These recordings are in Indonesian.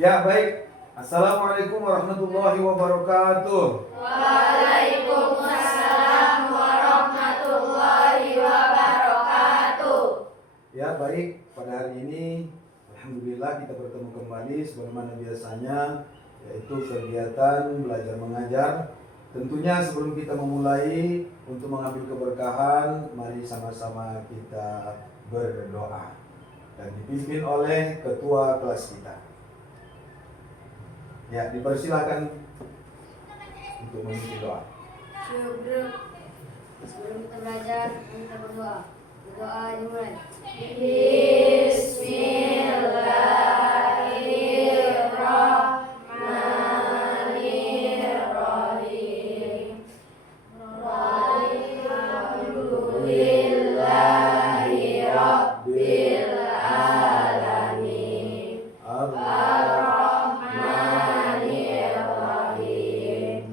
Ya, baik. Assalamualaikum warahmatullahi wabarakatuh. Waalaikumsalam warahmatullahi wabarakatuh. Ya, baik. Pada hari ini alhamdulillah kita bertemu kembali sebagaimana biasanya, yaitu kegiatan belajar mengajar. Tentunya sebelum kita memulai untuk mengambil keberkahan, mari sama-sama kita berdoa dan dipimpin oleh ketua kelas kita. Ya, dipersilakan untuk memimpin doa. Sebelum kita belajar, kita berdoa. Berdoa dimulai. Bismillahirrahmanirrahim. Walhamdulillahi rabbil alamin. Ar-Rahmanirrahim.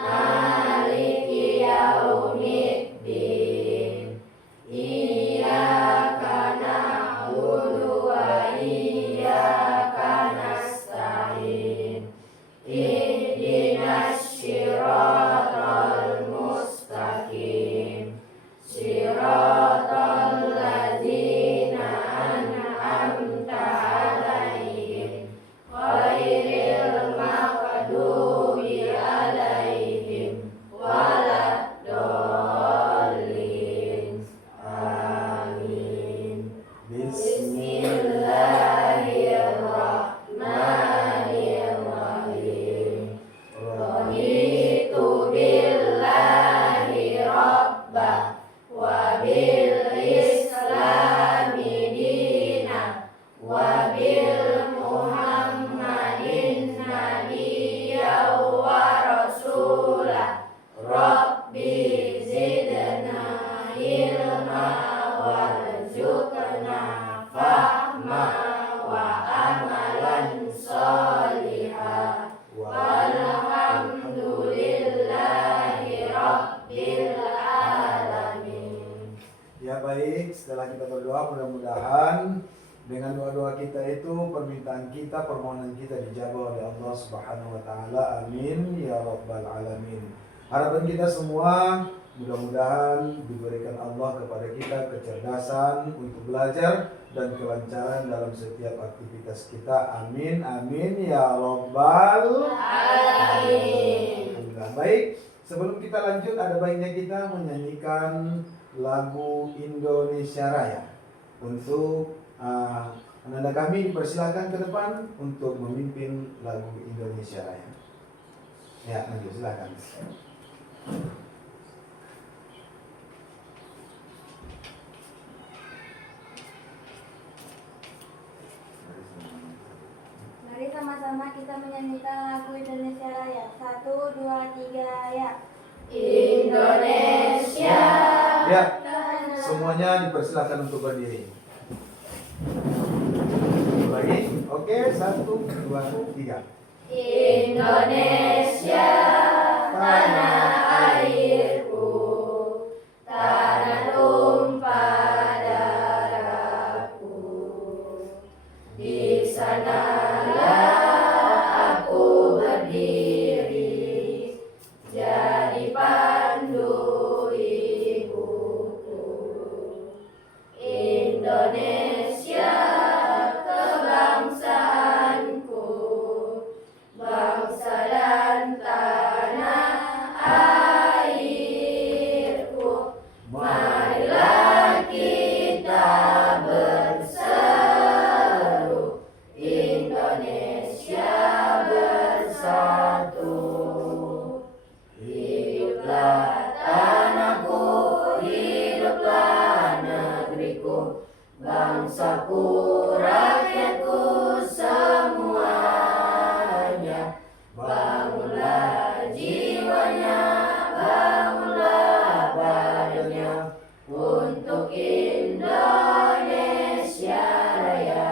Maliki yaumiddin. Iyyaka na'budu wa iyyaka nasta'in. Ihdinas siratal mustaqim. Siratal ladzina an'amta 'alaihim ghairil maghdubi 'alaihim waladdallin. Amin. Bismillahirrahmanirrahim. Raditu billahi rabba wa bil islami dina wa bil muhammadin nabiyya wa rasulah. Rabbi zidna ilma warzuqna fahma wa amalan sholihah. Walhamdulillahi rabbil alamin. Ya, baik, setelah kita berdoa, mudah-mudahan dengan doa-doa kita itu permintaan kita, permohonan kita dijawab oleh Allah Subhanahu wa taala. Amin ya rabbal alamin. Harapan kita semua mudah-mudahan diberikan Allah kepada kita kecerdasan untuk belajar dan kelancaran dalam setiap aktivitas kita. Amin amin ya rabbal Alamin. alhamdulillah. Baik, sebelum kita lanjut ada baiknya kita menyanyikan lagu Indonesia Raya. Untuk anak-anak kami dipersilakan ke depan untuk memimpin lagu Indonesia Raya. Ya, lanjut silakan. Mari sama-sama kita menyanyikan lagu Indonesia Raya. 1, 2, 3, ya. Indonesia. Ya, semuanya dipersilakan untuk berdiri. Lagi, oke, 1, 2, 3. Indonesia, tanah airku, tanah tumpah darahku. Di sanalah aku berdiri, jadi pandu ibuku. Indonesia, kebangsaanku, bangsa dan tanah airku. Marilah kita berseru, Indonesia bersatu. Hiduplah tanahku, hiduplah negeriku, bangsaku, rakyatku semuanya. Bangunlah jiwanya, bangunlah badannya untuk Indonesia Raya.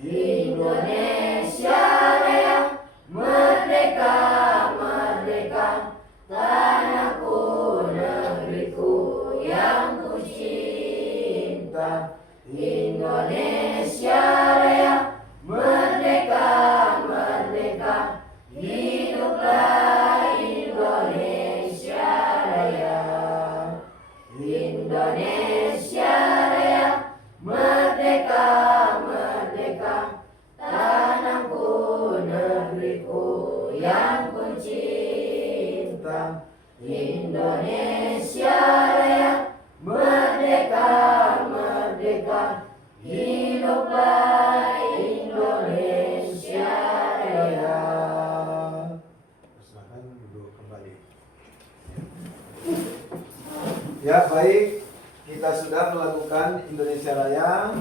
Indonesia Raya, merdeka, merdeka, tanahku, negeriku yang ku cinta. Indonesia Raya, merdeka. yang ku cinta, Indonesia Raya, merdeka, merdeka, hiduplah Indonesia Raya. Silakan duduk kembali. Ya, baik. Kita sudah melakukan Indonesia Raya.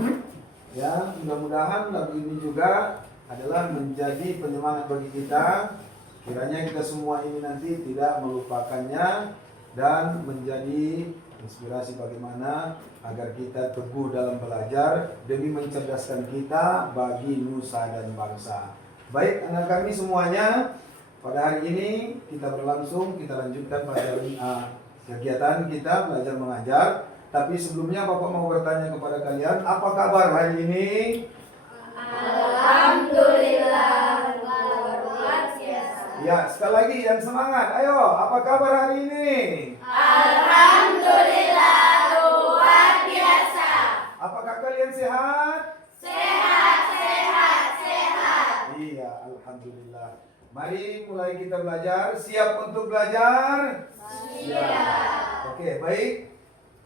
Ya, mudah-mudahan lagu ini juga adalah menjadi penyemangat bagi kita. Kiranya kita semua ini nanti tidak melupakannya dan menjadi inspirasi bagaimana agar kita teguh dalam belajar demi mencerdaskan kita bagi nusa dan bangsa. Baik, anak kami semuanya, pada hari ini kita lanjutkan pelajaran kegiatan kita belajar mengajar. Tapi sebelumnya Bapak mau bertanya kepada kalian, apa kabar hari ini? Alhamdulillah, luar biasa. Ya, sekali lagi yang semangat. Ayo, apa kabar hari ini? Alhamdulillah, luar biasa. Apakah kalian sehat? Sehat, sehat, sehat. Iya, alhamdulillah. Mari mulai kita belajar. Siap untuk belajar? Siap. Oke, baik.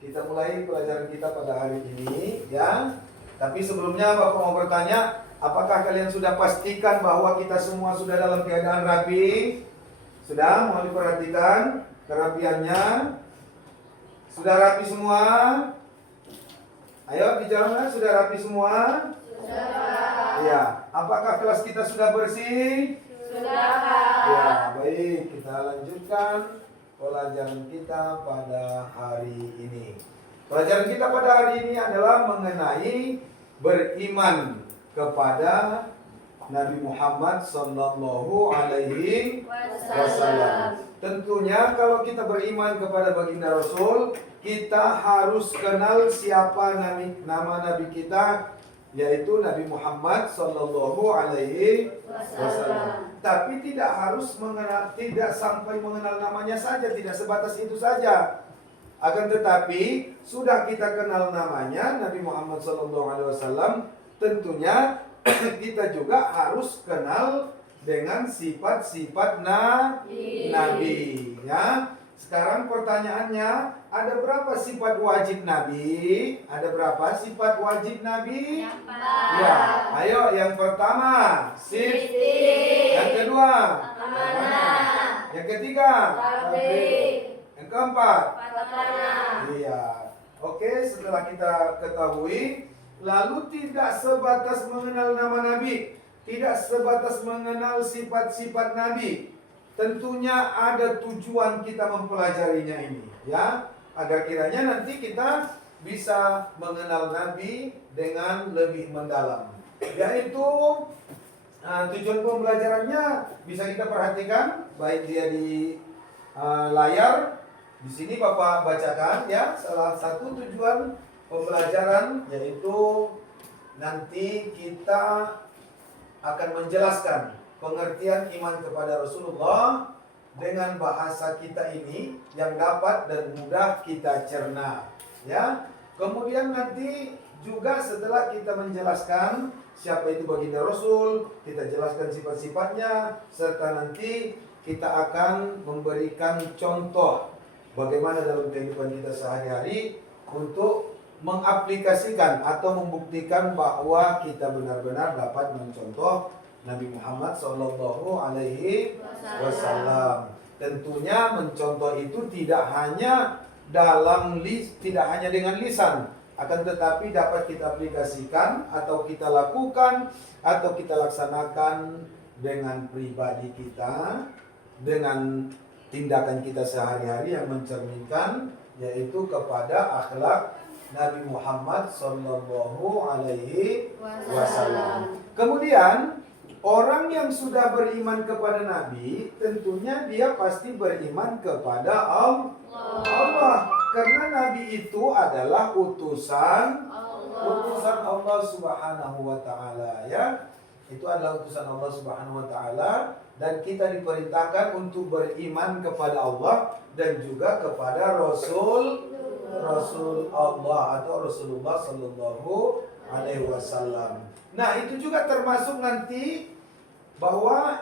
Kita mulai pelajaran kita pada hari ini, ya. Tapi sebelumnya Bapak mau bertanya, apakah kalian sudah pastikan bahwa kita semua sudah dalam keadaan rapi? Sudah? Mohon diperhatikan kerapiannya. Sudah rapi semua? Ayo dijawab, sudah rapi semua? Sudah. Iya. Apakah kelas kita sudah bersih? Sudah. Ya, baik. Kita lanjutkan pelajaran kita pada hari ini. Pelajaran kita pada hari ini adalah mengenai beriman kepada Nabi Muhammad Sallallahu Alaihi Wasallam. Tentunya kalau kita beriman kepada baginda Rasul, kita harus kenal siapa nama Nabi kita, yaitu Nabi Muhammad Sallallahu Alaihi Wasallam. Tapi tidak harus mengenal, tidak sampai mengenal namanya saja, tidak sebatas itu saja. Akan tetapi sudah kita kenal namanya Nabi Muhammad SAW, tentunya kita juga harus kenal dengan sifat-sifat Nabi. Ya. Sekarang pertanyaannya, ada berapa sifat wajib Nabi? Ada berapa sifat wajib Nabi? Ya, ayo yang pertama, Siti. yang kedua, Amanah. yang ketiga, Tabligh. yang keempat. Patana. Iya. Oke, setelah kita ketahui, lalu tidak sebatas mengenal nama Nabi, tidak sebatas mengenal sifat-sifat Nabi. Tentunya ada tujuan kita mempelajarinya ini, ya, agar kiranya nanti kita bisa mengenal Nabi dengan lebih mendalam. Yaitu tujuan pembelajarannya bisa kita perhatikan, baik dia di layar. Di sini Bapak bacakan, ya, salah satu tujuan pembelajaran yaitu nanti kita akan menjelaskan pengertian iman kepada Rasulullah dengan bahasa kita ini yang dapat dan mudah kita cerna, ya. Kemudian nanti juga setelah kita menjelaskan siapa itu baginda Rasul, kita jelaskan sifat-sifatnya, serta nanti kita akan memberikan contoh bagaimana dalam kehidupan kita sehari-hari untuk mengaplikasikan atau membuktikan bahwa kita benar-benar dapat mencontoh Nabi Muhammad Sallallahu Alaihi Wasallam. Tentunya mencontoh itu tidak hanya tidak hanya dengan lisan, akan tetapi dapat kita aplikasikan atau kita lakukan atau kita laksanakan dengan pribadi kita, dengan tindakan kita sehari-hari yang mencerminkan yaitu kepada akhlak Nabi Muhammad Sallallahu Alaihi Wasallam. Kemudian orang yang sudah beriman kepada Nabi, tentunya dia pasti beriman kepada Allah. Karena Nabi itu adalah utusan Allah Subhanahu wa taala, ya. Itu adalah utusan Allah Subhanahu wa taala dan kita diperintahkan untuk beriman kepada Allah dan juga kepada Rasul Allah atau Rasulullah Sallallahu Alaihi Wasallam. Nah, itu juga termasuk nanti bahwa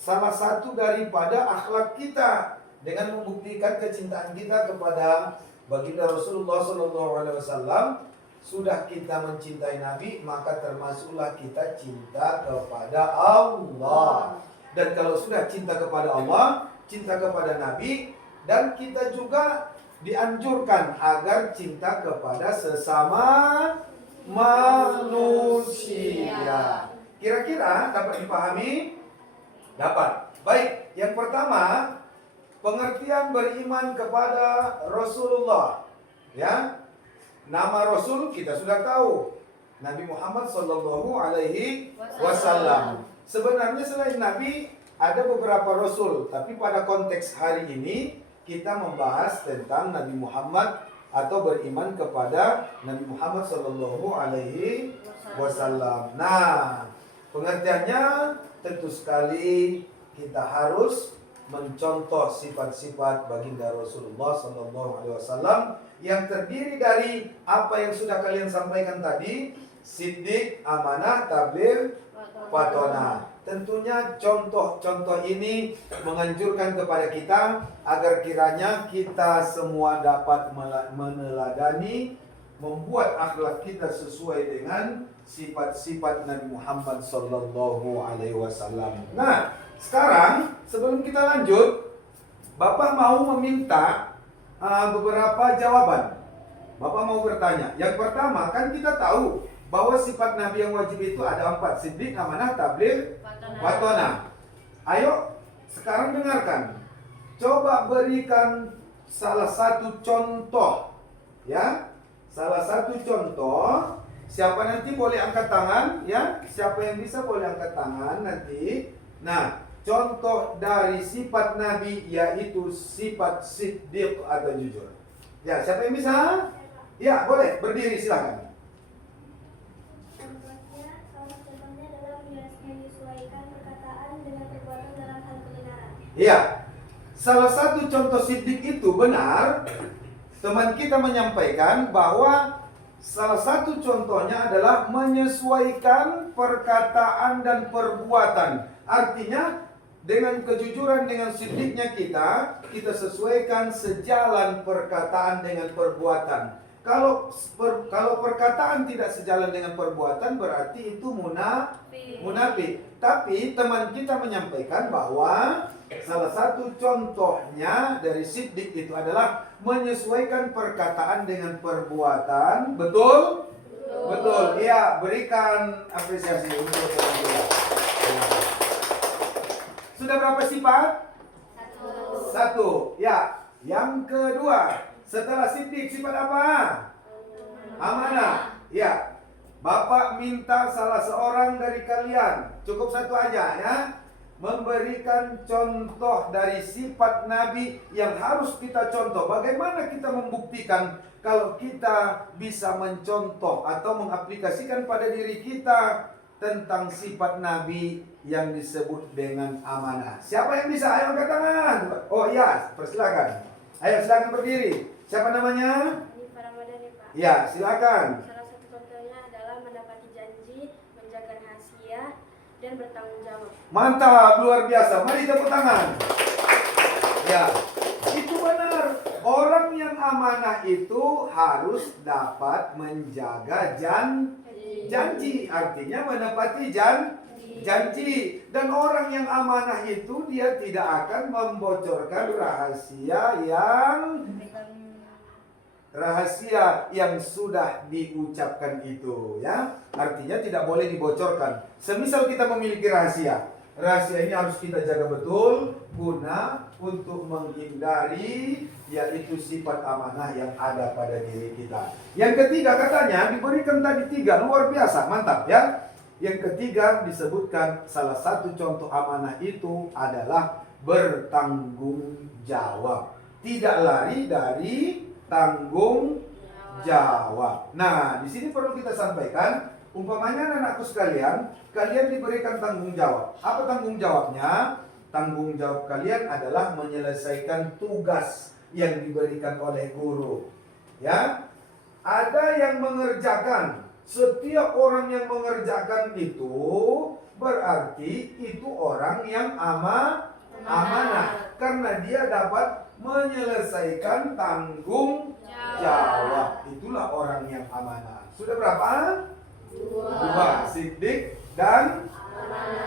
salah satu daripada akhlak kita dengan membuktikan kecintaan kita kepada baginda Rasulullah SAW. Sudah kita mencintai Nabi, maka termasuklah kita cinta kepada Allah. Dan kalau sudah cinta kepada Allah, cinta kepada Nabi, dan kita juga dianjurkan agar cinta kepada sesama manusia. Kira-kira dapat dipahami? Dapat. Baik, yang pertama, pengertian beriman kepada Rasulullah. Ya, nama Rasul kita sudah tahu, Nabi Muhammad Sallallahu Alaihi Wasallam. Sebenarnya selain Nabi ada beberapa Rasul, tapi pada konteks hari ini kita membahas tentang Nabi Muhammad atau beriman kepada Nabi Muhammad Sallallahu Alaihi Wasallam. Nah, pengertiannya tentu sekali kita harus mencontoh sifat-sifat baginda Rasulullah Sallallahu Alaihi Wasallam yang terdiri dari apa yang sudah kalian sampaikan tadi: siddiq, amanah, tabligh, fatona. Tentunya contoh-contoh ini menganjurkan kepada kita agar kiranya kita semua dapat meneladani, membuat akhlak kita sesuai dengan sifat-sifat Nabi Muhammad Sallallahu Alaihi Wasallam. Nah, sekarang sebelum kita lanjut, Bapak mau meminta beberapa jawaban. Bapak mau bertanya. Yang pertama, kan kita tahu bahwa sifat Nabi yang wajib itu ada 4: siddiq, amanah, tabligh, fatona. Ayo sekarang dengarkan. Coba berikan salah satu contoh, ya. Salah satu contoh. Siapa nanti boleh angkat tangan, ya. Siapa yang bisa boleh angkat tangan nanti. Nah, contoh dari sifat Nabi yaitu sifat siddiq atau jujur. Ya, siapa yang bisa? Ya, boleh berdiri silakan. Contohnya adalah menyesuaikan perkataan dengan perbuatan dalam hal kebenaran. Iya. Salah satu contoh siddiq itu benar. Teman kita menyampaikan bahwa salah satu contohnya adalah menyesuaikan perkataan dan perbuatan. Artinya dengan kejujuran, dengan siddiqnya kita sesuaikan sejalan perkataan dengan perbuatan. Kalau perkataan tidak sejalan dengan perbuatan, berarti itu munafik. Tapi teman kita menyampaikan bahwa salah satu contohnya dari siddiq itu adalah menyesuaikan perkataan dengan perbuatan. Betul? Betul. Iya, berikan apresiasi untuk teman kita. Sudah berapa sifat? Satu. Ya. Yang kedua, setelah siddiq, sifat apa? Amanah. Ya. Bapak minta salah seorang dari kalian, cukup satu aja ya, memberikan contoh dari sifat Nabi yang harus kita contoh. Bagaimana kita membuktikan kalau kita bisa mencontoh atau mengaplikasikan pada diri kita tentang sifat Nabi yang disebut dengan amanah? Siapa yang bisa? Ayo angkat tangan. Oh iya, persilakan. Ayo silakan berdiri. Siapa namanya? Para madani, Pak. Ya, silakan. Salah satu contohnya adalah mendapati janji, menjaga rahasia, dan bertanggung jawab. Mantap, luar biasa. Mari tepuk tangan. Ya, itu benar. Orang yang amanah itu harus dapat menjaga janji. Artinya menepati janji. Dan orang yang amanah itu dia tidak akan membocorkan rahasia yang sudah diucapkan itu, ya. Artinya tidak boleh dibocorkan. Semisal kita memiliki rahasia ini harus kita jaga betul guna untuk menghindari yaitu sifat amanah yang ada pada diri kita. Yang ketiga katanya diberikan tadi 3, luar biasa, mantap ya. Yang ketiga disebutkan salah satu contoh amanah itu adalah bertanggung jawab. Tidak lari dari tanggung jawab. Nah, di sini perlu kita sampaikan, umpamanya anakku sekalian, kalian diberikan tanggung jawab. Apa tanggung jawabnya? Tanggung jawab kalian adalah menyelesaikan tugas yang diberikan oleh guru. Ya, ada yang mengerjakan Setiap orang yang mengerjakan itu berarti itu orang yang amanah. Karena dia dapat menyelesaikan tanggung jawab. Itulah orang yang amanah. Sudah berapa? Dua. Siddiq dan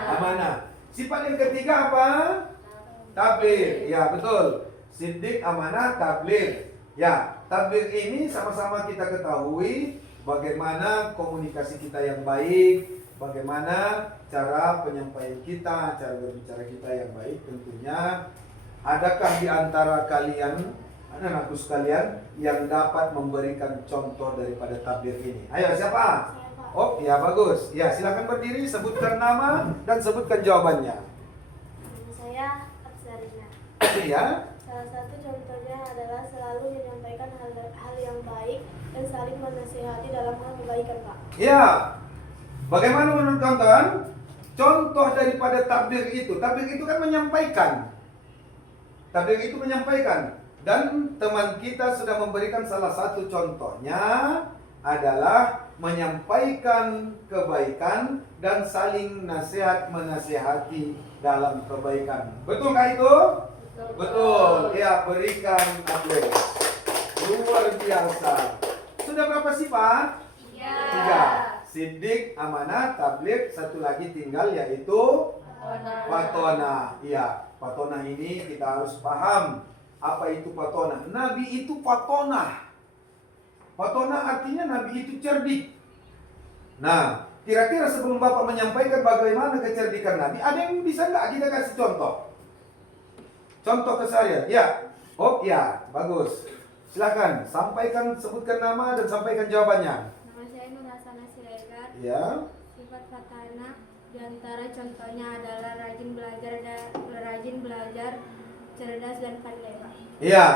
amanah. Sifat yang ketiga apa? Tabligh. Ya, betul. Siddiq, amanah, tabligh. Ya, tabligh ini sama-sama kita ketahui bagaimana komunikasi kita yang baik, bagaimana cara penyampaian kita, cara berbicara kita yang baik tentunya. Adakah di antara kalian, anak-anakku sekalian, yang dapat memberikan contoh daripada tabligh ini? Ayo, siapa? Oh, ya bagus. Ya, silakan berdiri, sebutkan nama dan sebutkan jawabannya. Saya Absarina. Ya. Salah satu contohnya adalah selalu menyampaikan hal yang baik dan saling menasihati dalam hal kebaikan, Pak. Ya. Bagaimana menurut kawan-kawan? Contoh daripada tabligh itu kan menyampaikan. Tabligh itu menyampaikan. Dan teman kita sudah memberikan salah satu contohnya adalah menyampaikan kebaikan dan saling nasihat menasihati dalam kebaikan. Betulkah itu? Betul. Ya, berikan aplaus. Luar biasa. Sudah berapa sifat? 3. Siddiq, amanah, tabligh, satu lagi tinggal yaitu patona. Iya, patona ini kita harus paham apa itu patona. Nabi itu patona. Patona artinya Nabi itu cerdik. Nah, kira-kira sebelum Bapak menyampaikan bagaimana kecerdikan Nabi, ada yang bisa nggak kita kasih contoh? Contoh keseharian. Ya. Oh ya, bagus. Silakan, sampaikan, sebutkan nama dan sampaikan jawabannya. Nama saya Nur Hasanah Siregar. Ya. Sifat patana di antara contohnya adalah rajin belajar, cerdas dan pandai, Pak. Iya.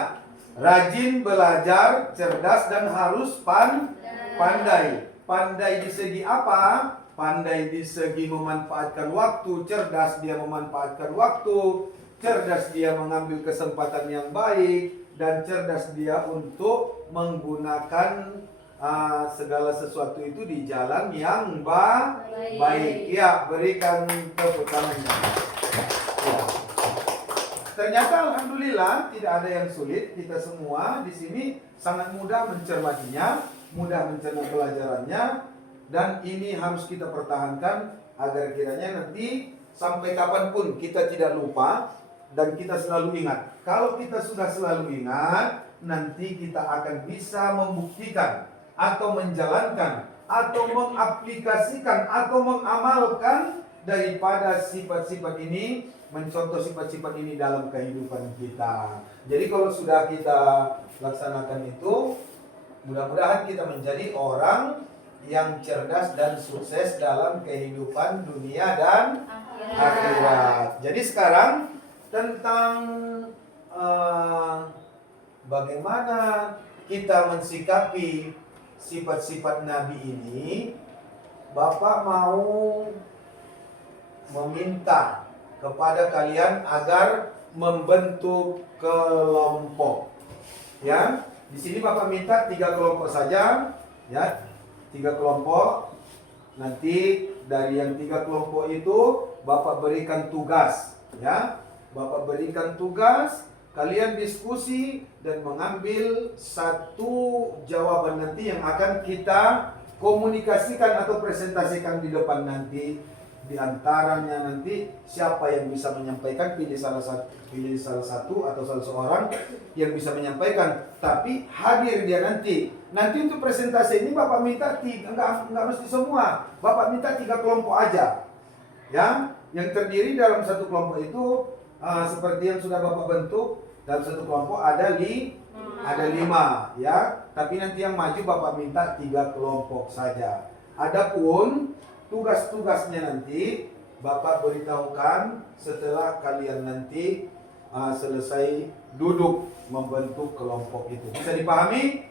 Rajin belajar, cerdas dan harus pandai. Pandai di segi apa? Pandai di segi memanfaatkan waktu, cerdas dia memanfaatkan waktu, cerdas dia mengambil kesempatan yang baik, dan cerdas dia untuk menggunakan segala sesuatu itu di jalan yang baik. Ya, berikan tepuk tangannya. Ya. Ternyata alhamdulillah tidak ada yang sulit. Kita semua di sini sangat mudah mencermatinya, mudah mencerna pelajarannya, dan ini harus kita pertahankan agar kiranya nanti sampai kapanpun kita tidak lupa dan kita selalu ingat. Kalau kita sudah selalu ingat, nanti kita akan bisa membuktikan atau menjalankan atau mengaplikasikan atau mengamalkan daripada sifat-sifat ini, mencontoh sifat-sifat ini dalam kehidupan kita. Jadi kalau sudah kita laksanakan itu, mudah-mudahan kita menjadi orang yang cerdas dan sukses dalam kehidupan dunia dan akhirat. Jadi sekarang tentang bagaimana kita mensikapi sifat-sifat Nabi ini, Bapak mau meminta kepada kalian agar membentuk kelompok. Ya, di sini Bapak minta 3 kelompok saja, ya, 3 kelompok. Nanti dari yang 3 kelompok itu Bapak berikan tugas, ya. Bapak berikan tugas, kalian diskusi dan mengambil satu jawaban nanti yang akan kita komunikasikan atau presentasikan di depan nanti. Di antaranya nanti siapa yang bisa menyampaikan, pilih salah satu atau salah seorang yang bisa menyampaikan, tapi hadir dia nanti. Nanti untuk presentasi ini Bapak minta enggak mesti semua. Bapak minta 3 kelompok aja. Ya, yang terdiri dalam satu kelompok itu seperti yang sudah Bapak bentuk, dalam satu kelompok ada 5, ya. Tapi nanti yang maju Bapak minta 3 kelompok saja. Adapun tugas-tugasnya nanti Bapak beritahukan setelah kalian nanti selesai duduk membentuk kelompok itu. Bisa dipahami?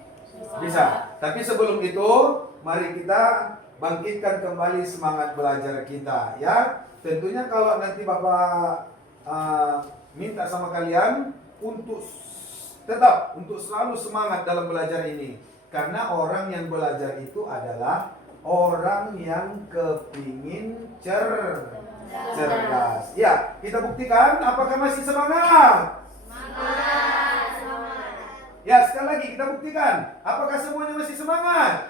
Bisa. Tapi sebelum itu, mari kita bangkitkan kembali semangat belajar kita, ya. Tentunya kalau nanti Bapak minta sama kalian untuk tetap, untuk selalu semangat dalam belajar ini. Karena orang yang belajar itu adalah orang yang kepingin cerdas. Ya, kita buktikan. Apakah masih semangat? Ya, sekali lagi kita buktikan. Apakah semuanya masih semangat?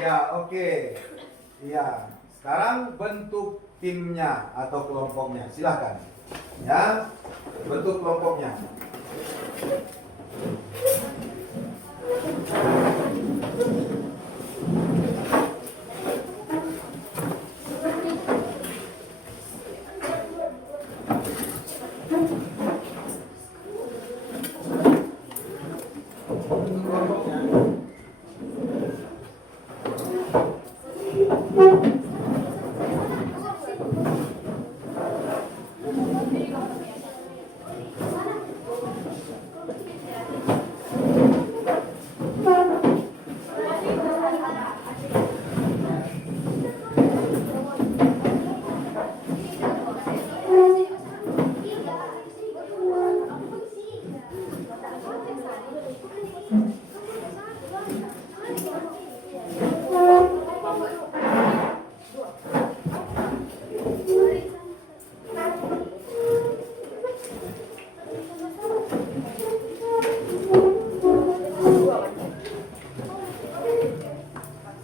Ya, oke. Ya, sekarang bentuk timnya atau kelompoknya. Silakan. Ya, bentuk kelompoknya.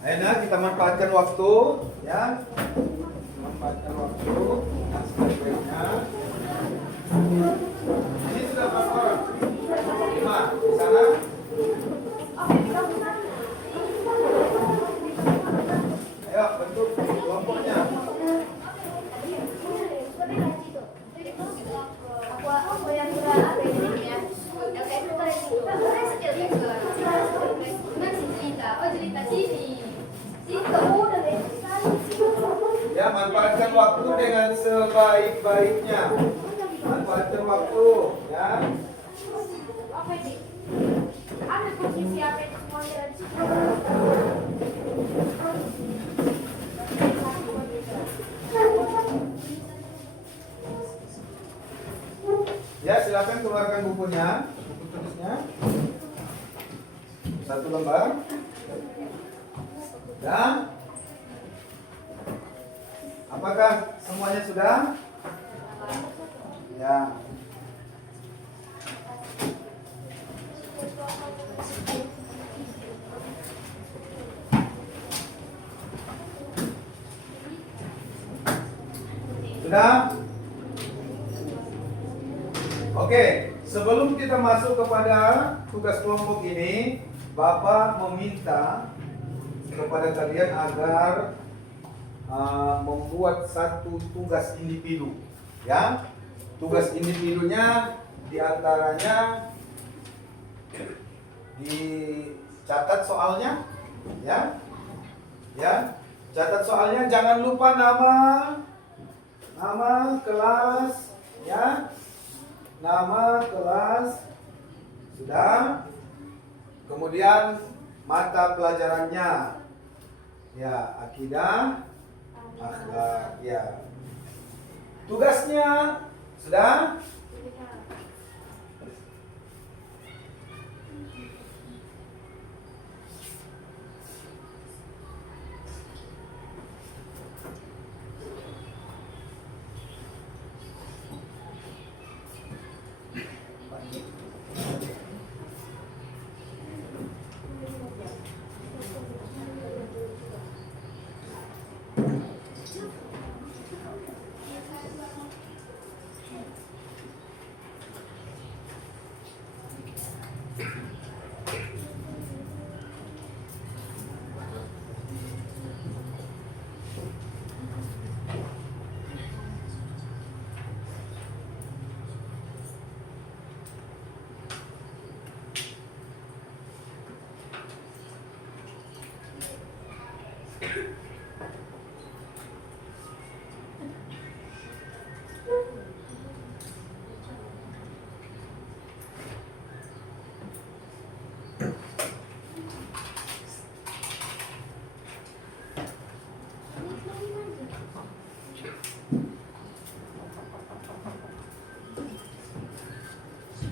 Enak, kita manfaatkan waktu, ya. Manfaatkan waktu. Sebaiknya. Ini sudah berapa orang? 5. Di sana? Ayo, bentuk kelompoknya. Ya, manfaatkan waktu dengan sebaik-baiknya. Manfaatkan waktu, ya. Ada posisi apa itu semua dari situ. Ya, silakan keluarkan bukunya, buku tulisnya. 1 lembar. Dan apakah semuanya sudah? Ya. Sudah? Oke, sebelum kita masuk kepada tugas kelompok ini, Bapak meminta kepada kalian agar membuat satu tugas individu, ya. Tugas individunya diantaranya dicatat soalnya, ya, ya. Catat soalnya, jangan lupa nama kelas, ya, nama kelas sudah. Kemudian mata pelajarannya, ya, akidah, akhlak, ya. Tugasnya sudah.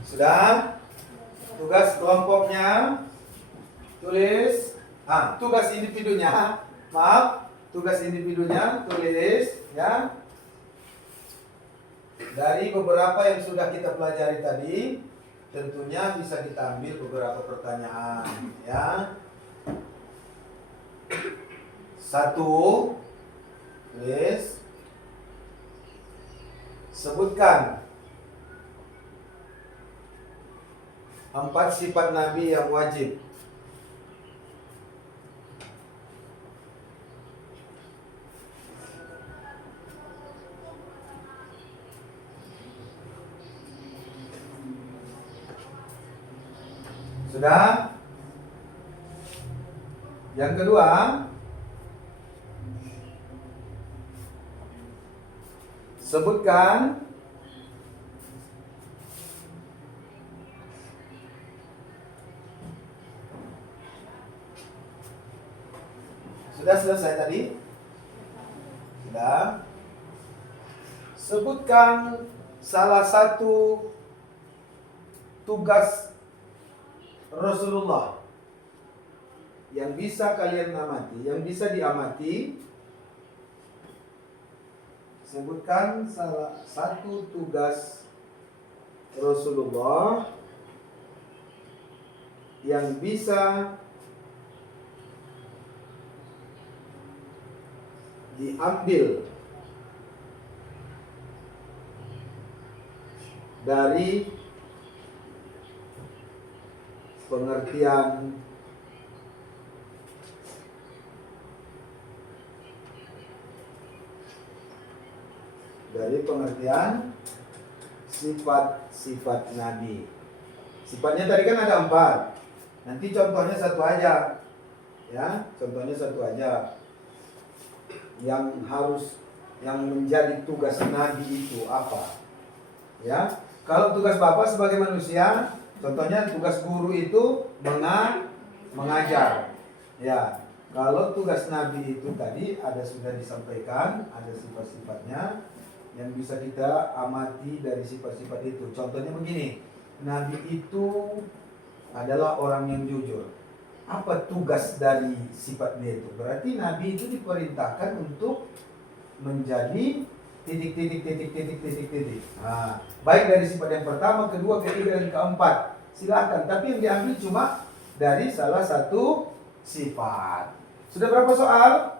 Sudah? Tugas kelompoknya tulis Tugas individunya, maaf, tugas individunya tulis ya. Dari beberapa yang sudah kita pelajari tadi, tentunya bisa kita ambil beberapa pertanyaan ya. 1, tulis, sebutkan 4 sifat Nabi yang wajib. Sudah? Yang kedua, sebutkan sudah selesai tadi? Sudah. Sebutkan salah satu tugas Rasulullah yang bisa kalian amati, yang bisa diamati. Sebutkan salah satu tugas Rasulullah yang bisa diambil dari pengertian sifat-sifat Nabi. Sifatnya tadi kan ada 4. Nanti contohnya satu aja. Ya, contohnya satu aja. Yang menjadi tugas Nabi itu apa? Ya. Kalau tugas Bapak sebagai manusia, contohnya tugas guru itu mengajar. Ya. Kalau tugas Nabi itu tadi sudah disampaikan, ada sifat-sifatnya yang bisa kita amati dari sifat-sifat itu. Contohnya begini, Nabi itu adalah orang yang jujur. Apa tugas dari sifatnya itu? Berarti Nabi itu diperintahkan untuk menjadi titik. Baik dari sifat yang pertama, kedua, ketiga, dan keempat. Silakan. Tapi yang diambil cuma dari salah satu sifat. Sudah berapa soal?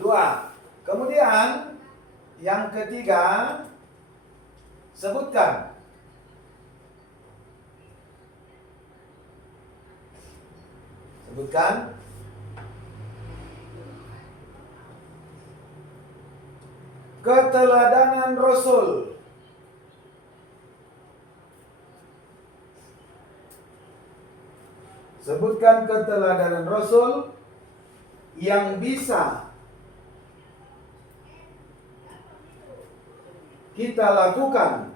2. Kemudian yang ketiga, sebutkan keteladanan Rasul. Sebutkan keteladanan Rasul yang bisa kita lakukan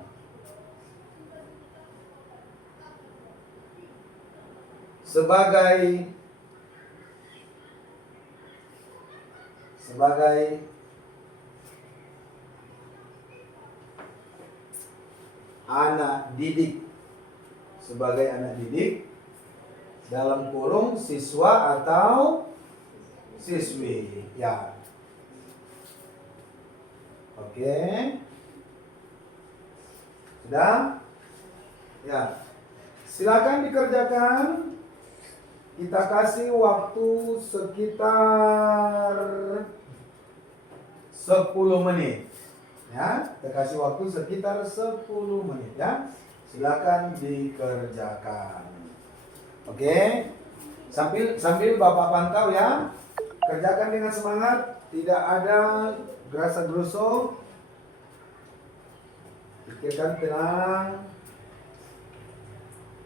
sebagai anak didik, dalam kurung siswa atau siswi ya. Oke. Sudah? Ya. Silakan dikerjakan. Kita kasih waktu sekitar 10 menit. Ya, kita kasih waktu sekitar 10 menit ya. Silakan dikerjakan. Oke. Sambil Bapak pantau ya. Kerjakan dengan semangat, tidak ada gerasa-gerusu. Pikirkan tenang.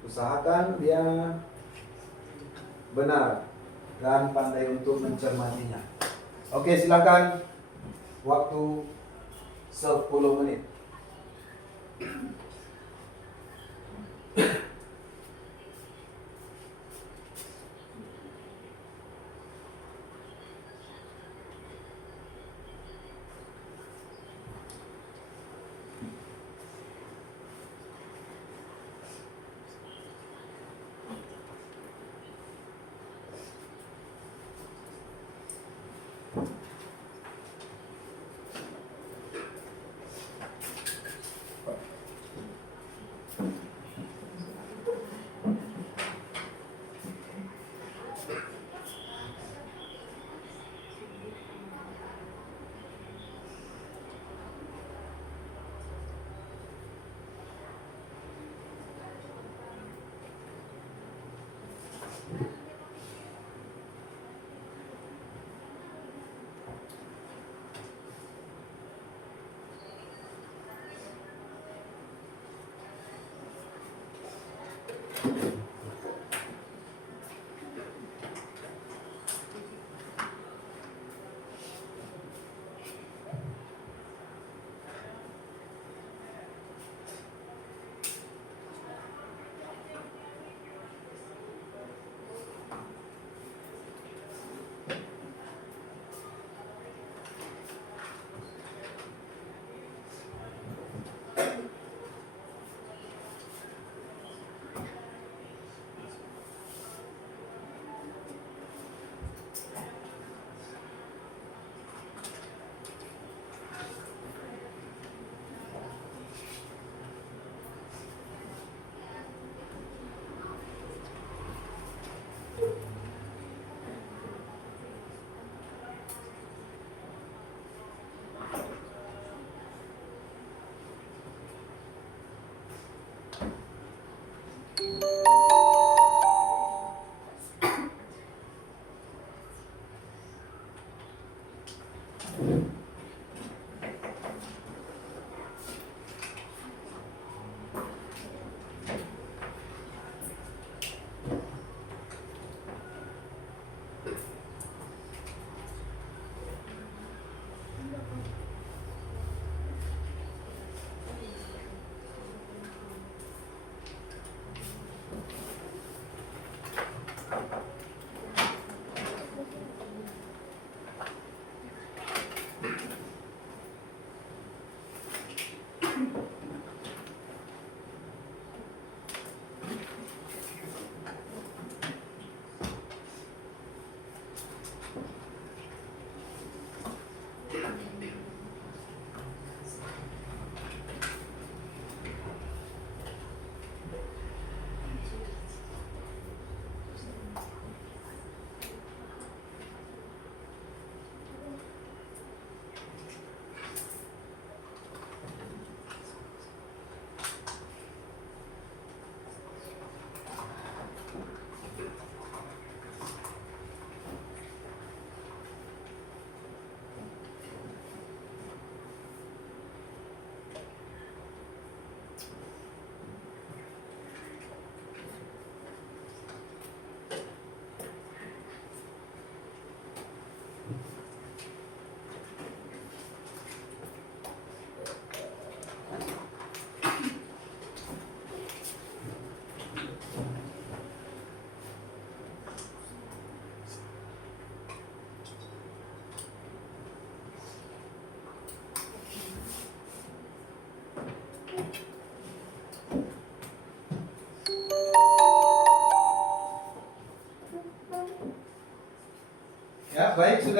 Usahakan dia benar dan pandai untuk mencermatinya. Oke, silakan. Waktu 10 menit.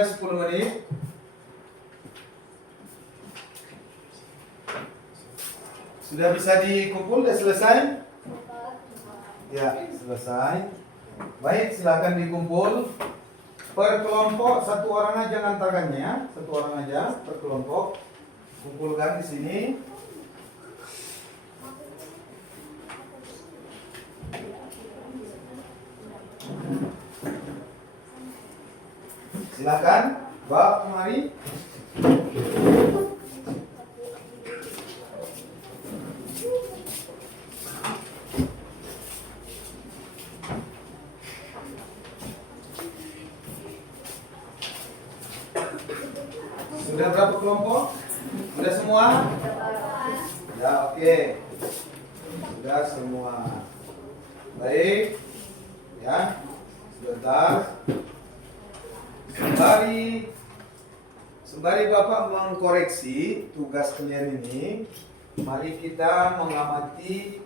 sudah 10 menit? Sudah bisa dikumpul? Sudah selesai? Ya, selesai. Baik, silakan dikumpul. Per kelompok, satu orang aja ngantarkannya ya. Satu orang aja per kelompok. Kumpulkan di sini. Silakan, bawa kemari. Sudah berapa kelompok? Sudah semua? Ya, oke. Sudah semua. Baik. Ya. Sebentar. Sembari Bapak mengkoreksi tugas kalian ini, mari kita mengamati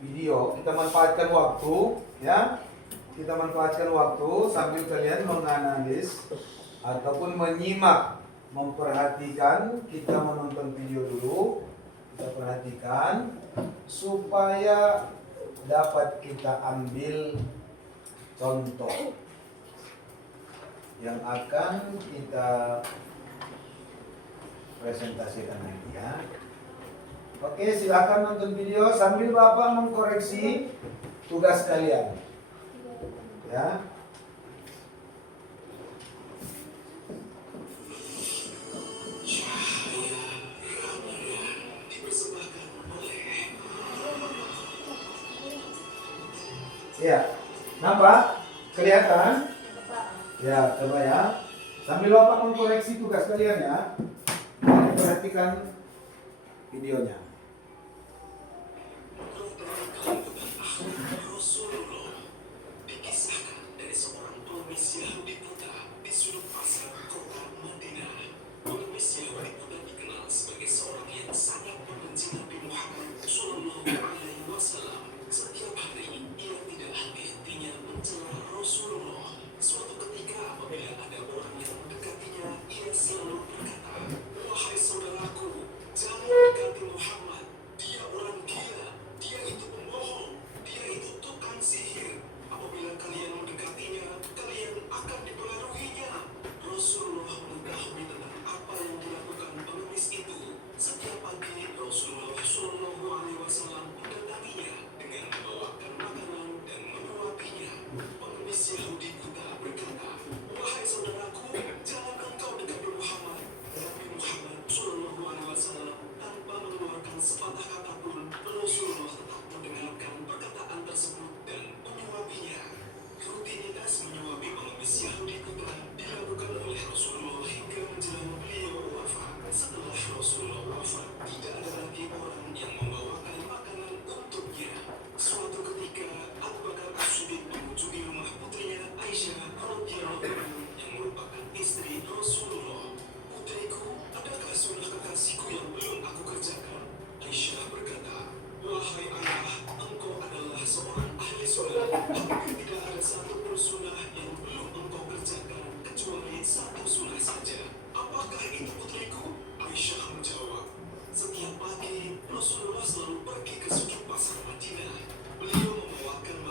video. Kita manfaatkan waktu, ya. Kita manfaatkan waktu sambil kalian menganalisis ataupun menyimak, memperhatikan. Kita menonton video dulu, kita perhatikan supaya dapat kita ambil contoh yang akan kita presentasikan nanti ya. Oke, silakan nonton video sambil Bapak mengkoreksi tugas kalian. Ya. Ya, nampak? Kelihatan? Ya, coba ya. Sambil Bapak mengkoreksi tugas kalian ya. Perhatikan videonya.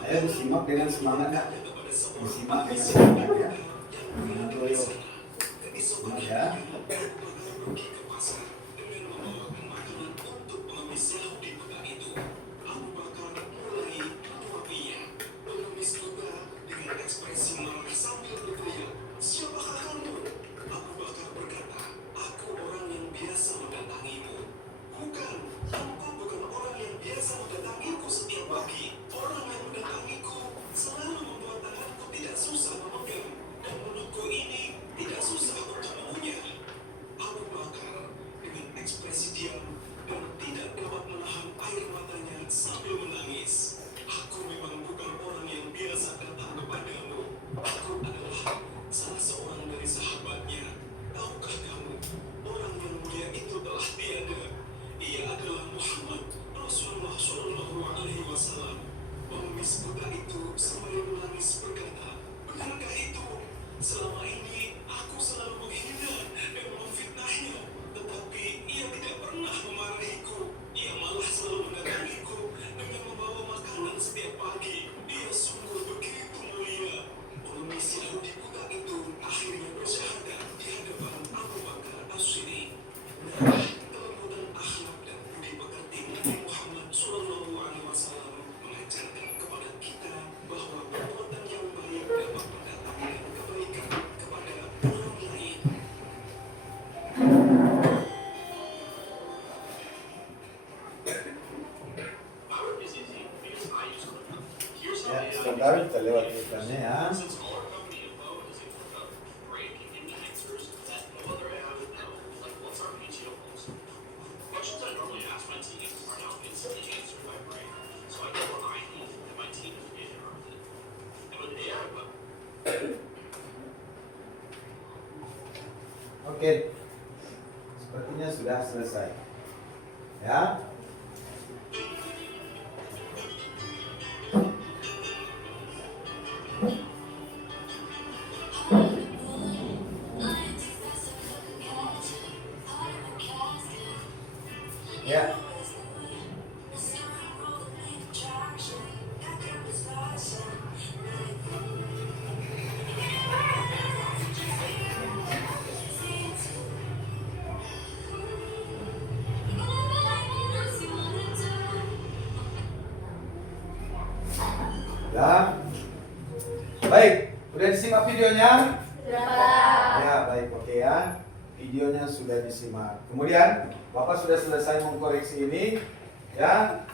Ayo disimak dengan semangat ya. Disimak dengan semangat ya. Semangat ya. Oke. Sepertinya sudah selesai. Ya. Ya. Ya. Baik, udah disimak videonya? Ya, baik, oke ya. Videonya sudah disimak. Kemudian, Bapak sudah selesai mengkoreksi ini. Ya,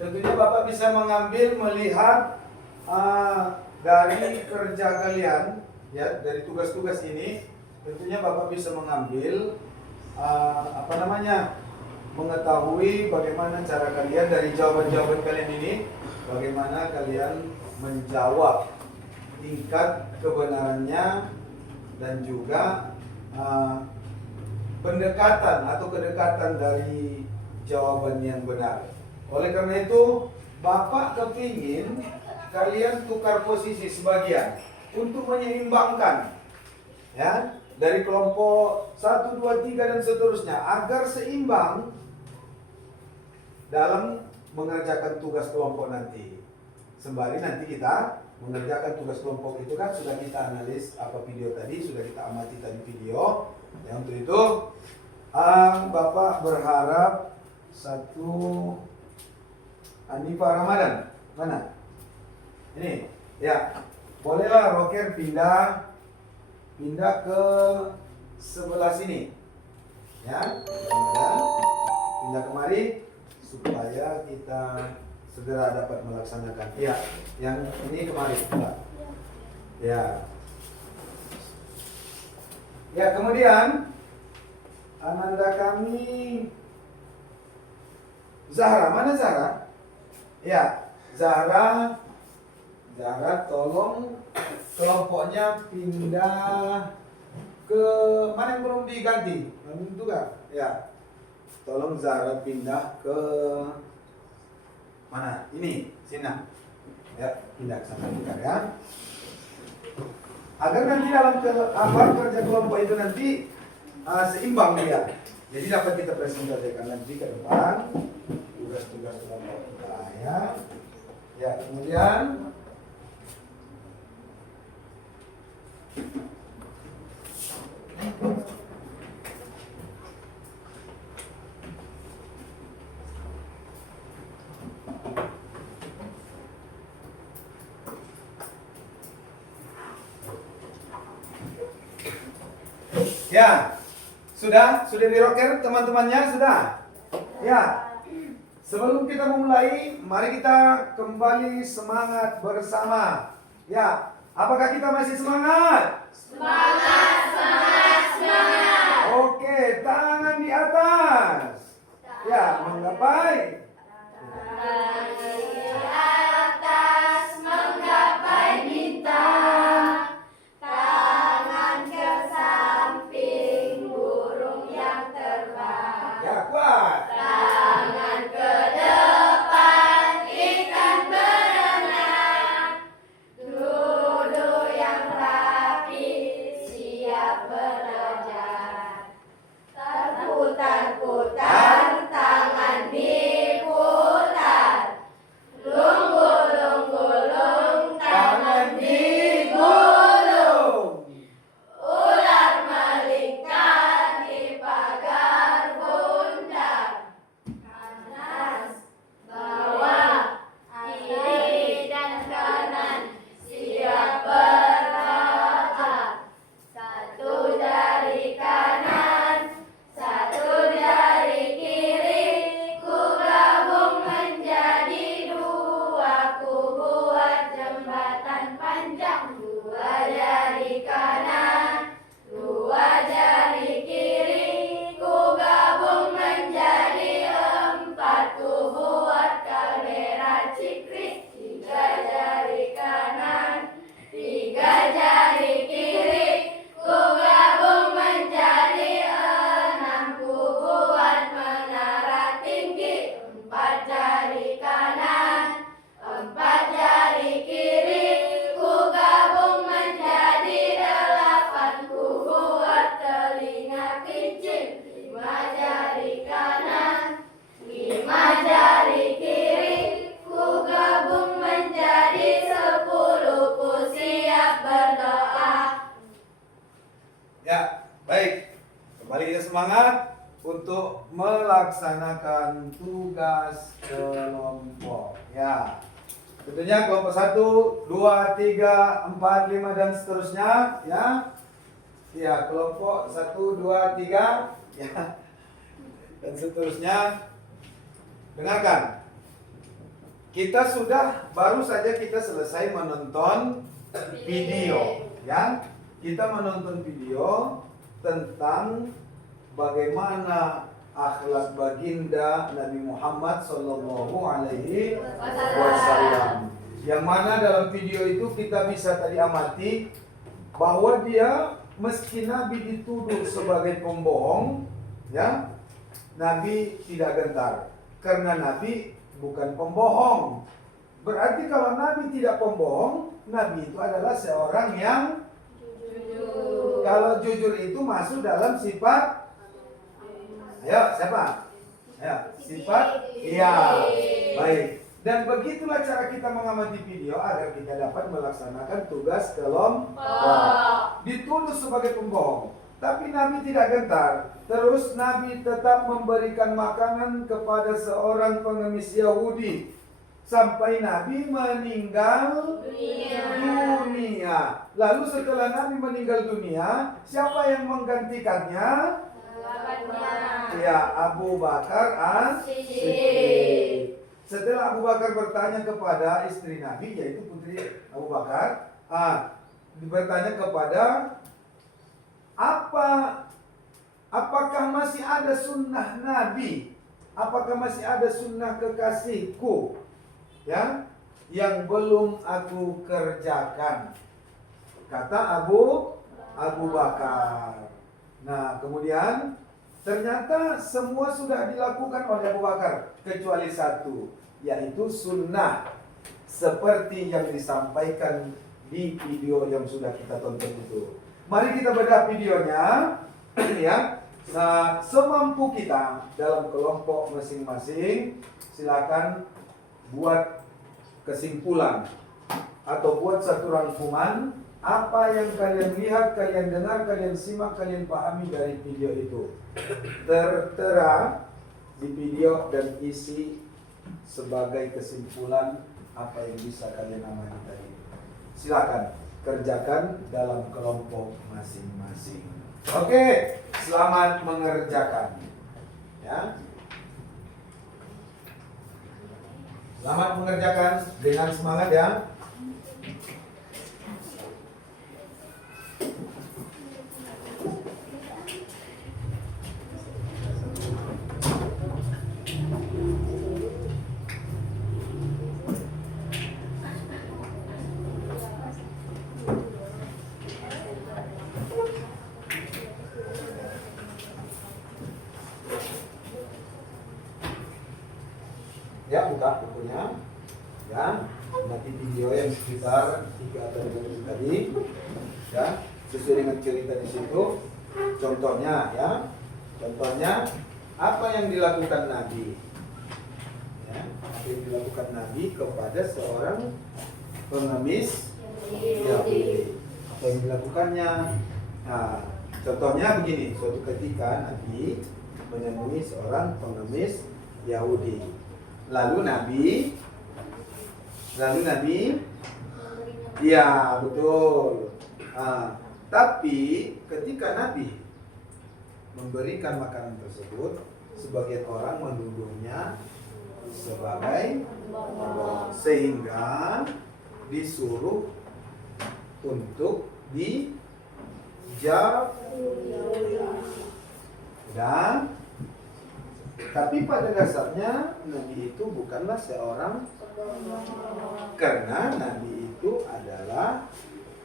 tentunya Bapak bisa mengambil, melihat dari kerja kalian, ya, dari tugas-tugas ini. Tentunya Bapak bisa mengambil, mengetahui bagaimana cara kalian dari jawaban-jawaban kalian ini, bagaimana kalian menjawab tingkat kebenarannya dan juga pendekatan atau kedekatan dari jawaban yang benar. Oleh karena itu, Bapak kepingin kalian tukar posisi sebagian untuk menyeimbangkan, ya, dari kelompok 1, 2, 3 dan seterusnya agar seimbang dalam mengerjakan tugas kelompok nanti. Sembari nanti kita mengerjakan tugas kelompok itu kan sudah kita analis apa video tadi, sudah kita amati tadi video. Yang untuk itu Bapak berharap satu Anifa Ramadan. Mana? Ini, ya. Bolehlah Roker pindah ke sebelah sini. Ya, Ramadan. Pindah kemari supaya kita segera dapat melaksanakan. Ya, yang ini kemari, Pak. Ya. Ya, kemudian ananda kami Zahra, mana Zahra? Ya, Zahra tolong kelompoknya pindah ke mana yang belum diganti? Itu kan? Ya. Tolong Zahra pindah ke mana? Ini, sini. Ya, pindah ke sana ya. Agar nanti dalam kerja kelompok itu nanti seimbang dia. Jadi dapat kita presentasikan nanti ke depan tugas-tugas kelompok kita ya. Ya, kemudian ya, sudah di rocker teman-temannya sudah. Ya, sebelum kita memulai, mari kita kembali semangat bersama. Ya, apakah kita masih semangat? Semangat. Oke, tangan di atas. Ya, menggapai. Putar tangan diputar, Lagi semangat untuk melaksanakan tugas kelompok. Ya. Tentunya kelompok 1, 2, 3, 4, 5 dan seterusnya, ya. Ya, kelompok 1, 2, 3, ya. Dan seterusnya. Dengarkan. Baru saja kita selesai menonton video, ya. Kita menonton video tentang bagaimana akhlak baginda Nabi Muhammad Sallallahu Alaihi Wasallam. Yang mana dalam video itu kita bisa tadi amati bahwa dia meski Nabi dituduh sebagai pembohong, ya, Nabi tidak gentar karena Nabi bukan pembohong. Berarti kalau Nabi tidak pembohong, Nabi itu adalah seorang yang jujur. Kalau jujur itu masuk dalam sifat. Ayo, siapa? Ayo, sifat. Iya. Baik. Dan begitulah cara kita mengamati video agar kita dapat melaksanakan tugas kelompok. Dituduh sebagai pembohong, tapi Nabi tidak gentar. Terus Nabi tetap memberikan makanan kepada seorang pengemis Yahudi sampai Nabi meninggal dunia. Lalu setelah Nabi meninggal dunia, siapa yang menggantikannya? Ya, Abu Bakar As-Siddiq. Setelah Abu Bakar bertanya kepada istri Nabi, yaitu putri Abu Bakar, bertanya kepada apakah masih ada sunnah Nabi? Apakah masih ada sunnah kekasihku, ya, yang belum aku kerjakan? Kata Abu Bakar. Nah, kemudian ternyata semua sudah dilakukan oleh Abu Bakar kecuali satu, yaitu sunnah seperti yang disampaikan di video yang sudah kita tonton itu. Mari kita bedah videonya, ya. Nah, semampu kita dalam kelompok masing-masing, silakan buat kesimpulan atau buat satu rangkuman apa yang kalian lihat, kalian dengar, kalian simak, kalian pahami dari video itu. Tertera di video dan isi sebagai kesimpulan apa yang bisa kalian amati tadi. Silakan kerjakan dalam kelompok masing-masing. Oke, selamat mengerjakan. Ya. Selamat mengerjakan dengan semangat, ya. Ya, buka bukunya. Ya, nanti video yang sekitar 3 atau 5 menit tadi. Ya, sesuai dengan cerita di situ. Contohnya, ya. Contohnya apa yang dilakukan Nabi? Ya, apa yang dilakukan Nabi kepada seorang pengemis Yahudi? Apa yang dilakukannya? Nah, contohnya begini. Suatu ketika Nabi menemui seorang pengemis Yahudi. Lalu Nabi, ya betul. Tapi ketika Nabi memberikan makanan tersebut, sebagian orang menuduhnya sebagai pembohong, sehingga disuruh untuk dijauh. Dan tapi pada dasarnya Nabi itu bukanlah seorang, karena Nabi itu adalah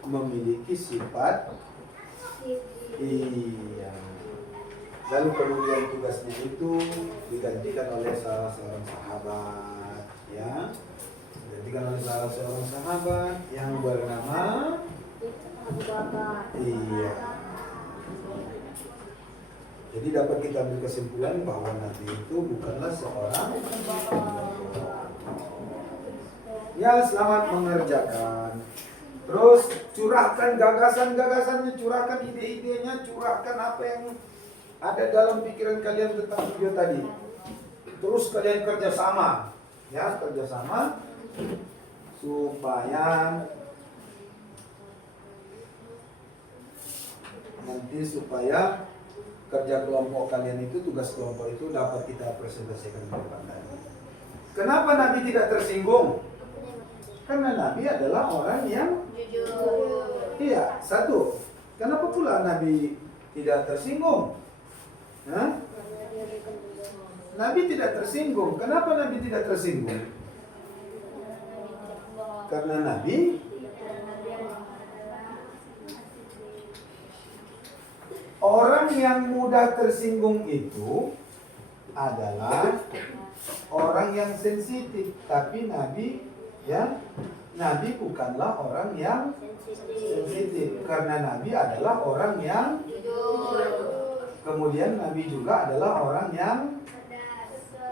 memiliki sifat. Iya. Lalu kemudian tugasnya itu digantikan oleh salah seorang sahabat, ya. Digantikan oleh salah seorang sahabat yang bernama Abu Bakar. Iya. Jadi dapat kita ambil kesimpulan bahwa Nabi itu bukanlah seorang. Ya, selamat mengerjakan. Terus curahkan gagasan-gagasannya, curahkan ide-idenya, curahkan apa yang ada dalam pikiran kalian tentang video tadi. Terus kalian kerjasama, ya kerjasama supaya kerja kelompok kalian itu, tugas kelompok itu dapat kita presentasikan ke depan tadi. Kenapa Nabi tidak tersinggung? Karena Nabi adalah orang yang Jujur. iya, satu. Kenapa pula Nabi tidak tersinggung? Hah? Nabi tidak tersinggung. Kenapa Nabi tidak tersinggung? Karena Nabi orang yang mudah tersinggung itu adalah orang yang sensitif. Tapi Nabi, ya, Nabi bukanlah orang yang sensitif. Karena Nabi adalah orang yang kemudian Nabi juga adalah orang yang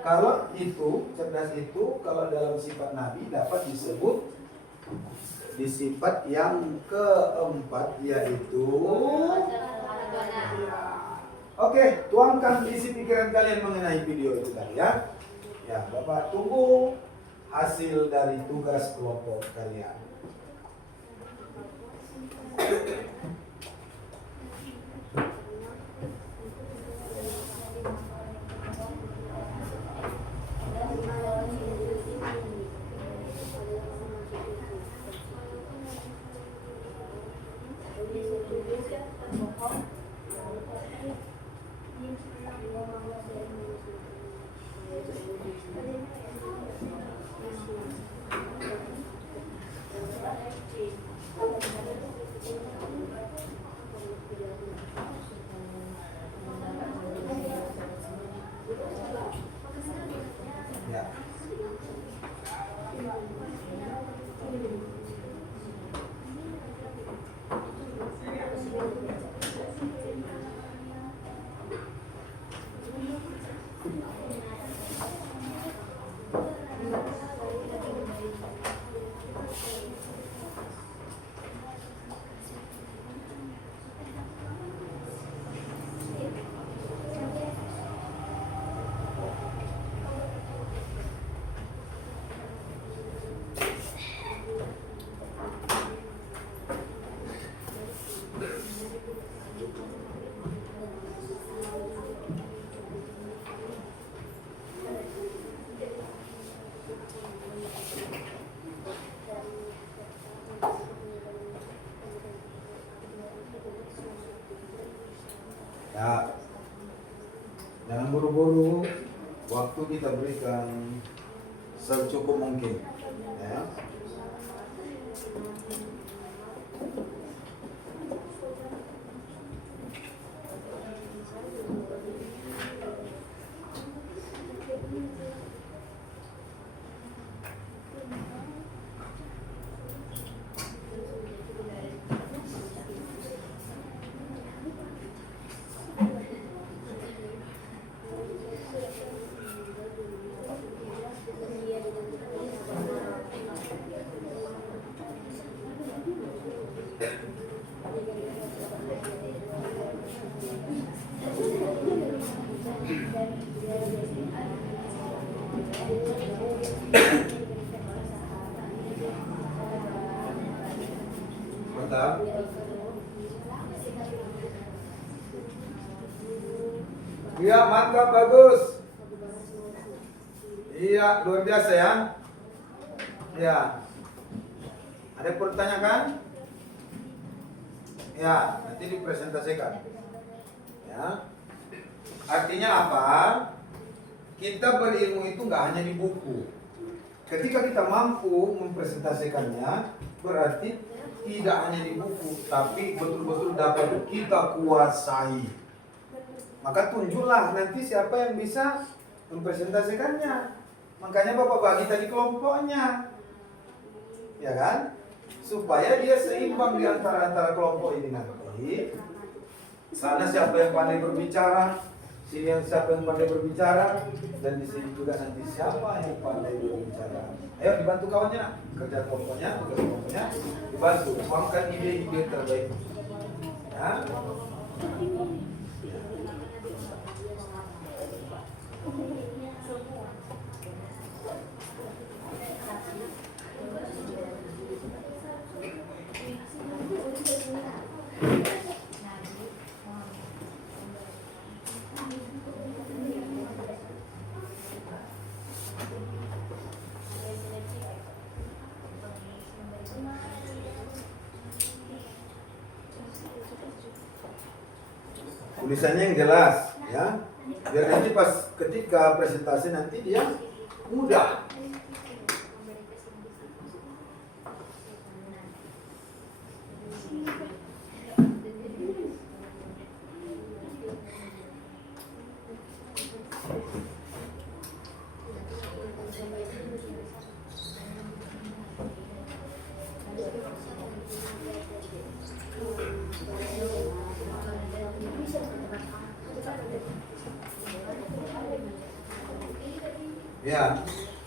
kalau itu, cerdas itu, kalau dalam sifat Nabi dapat disebut di sifat yang keempat, yaitu oke, tuangkan isi pikiran kalian mengenai video itu tadi ya. Ya, Bapak tunggu hasil dari tugas kelompok kalian. Ya. Ya, jangan buru-buru, waktu kita berikan secukup mungkin. Ya. Mantap. Iya, mantap, bagus. Iya, luar biasa ya. Ya. Ada yang pertanyaan? Ya, nanti dipresentasikan. Ya. Artinya apa? Kita berilmu itu nggak hanya di buku. Ketika kita mampu mempresentasikannya, berarti tidak hanya di buku, tapi betul-betul dapat kita kuasai. Maka tunjuklah nanti siapa yang bisa mempresentasikannya. Makanya Bapak bagi tadi kelompoknya, ya kan? Supaya dia seimbang di antara kelompok ini nanti. Sana siapa yang pandai berbicara, sini siapa yang pandai berbicara, dan di sini juga nanti siapa yang pandai berbicara. Ayo dibantu kawannya, kerja kelompoknya, tugas kelompoknya, dibantu, tuangkan ide-ide terbaik. Ya. tulisannya yang jelas ya. Biar nanti pas ketika presentasi nanti dia mudah. Ya,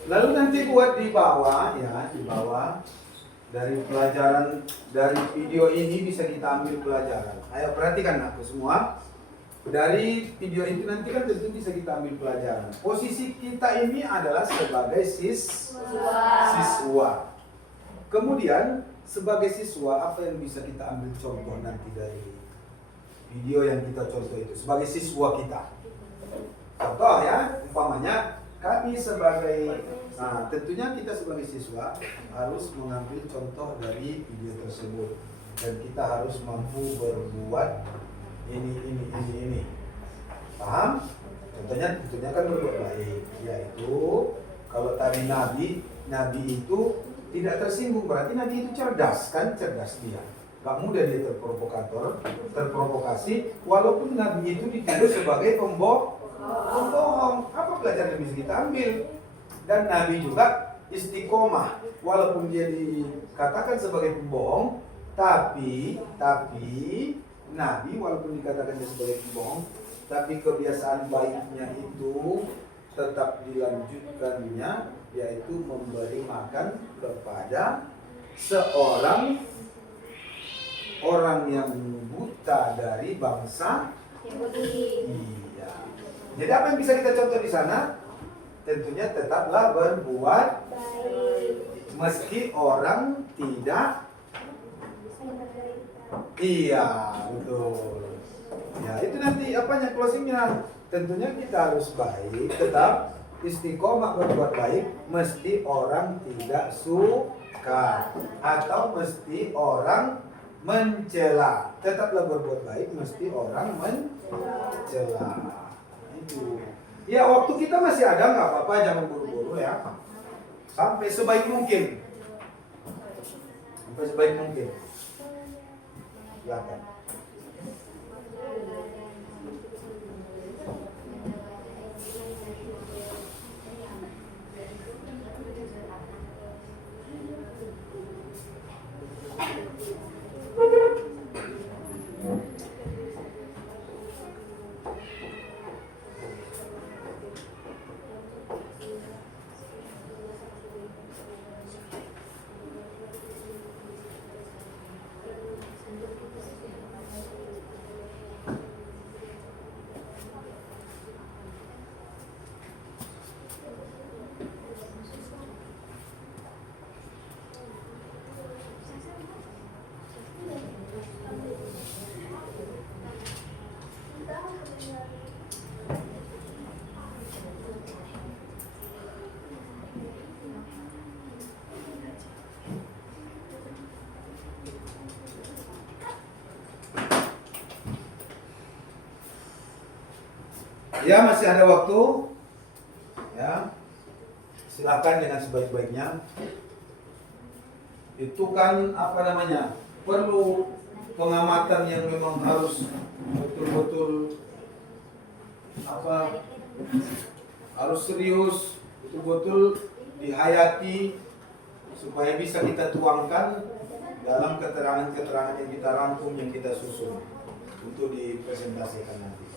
lalu nanti buat di bawah ya, di bawah dari pelajaran dari video ini bisa kita ambil pelajaran. Ayo perhatikan aku semua. Dari video itu nanti kan tentu bisa kita ambil pelajaran. Posisi kita ini adalah sebagai siswa. Kemudian sebagai siswa apa yang bisa kita ambil contoh nanti dari video yang kita contoh itu sebagai siswa kita. Contoh ya, umpamanya kami sebagai, nah tentunya kita sebagai siswa harus mengambil contoh dari video tersebut dan kita harus mampu berbuat ini. Paham? Contohnya tentunya kan berbuat baik, yaitu kalau tadi Nabi itu tidak tersinggung, berarti Nabi itu cerdas kan, cerdas dia. Gak mudah dia terprovokasi, walaupun Nabi itu dituduh sebagai pembohong. Apa pelajaran yang bisa kita ambil? Dan Nabi juga istiqomah, walaupun dia dikatakan sebagai pembohong, tapi Nabi walaupun dikatakan dia sebagai pembohong, tapi kebiasaan baiknya itu tetap dilanjutkannya, yaitu memberi makan kepada orang yang buta dari bangsa Yahudi. Iya. Jadi apa yang bisa kita contoh di sana? Tentunya tetaplah berbuat baik, meski orang tidak. Iya, betul. Ya, itu nanti apanya closingnya. Tentunya kita harus baik, tetap istiqomah berbuat baik, mesti orang tidak suka atau mesti orang mencela. Tetaplah berbuat baik, mesti orang mencela. Itu. Ya, waktu kita masih ada, nggak apa-apa, jangan buru-buru ya. Sampai sebaik mungkin. Silakan. Ya, masih ada waktu. Ya. Silakan dengan sebaik-baiknya. Itu kan perlu pengamatan yang memang harus betul-betul harus serius, betul-betul dihayati supaya bisa kita tuangkan dalam keterangan-keterangan yang kita rangkum, yang kita susun untuk dipresentasikan nanti.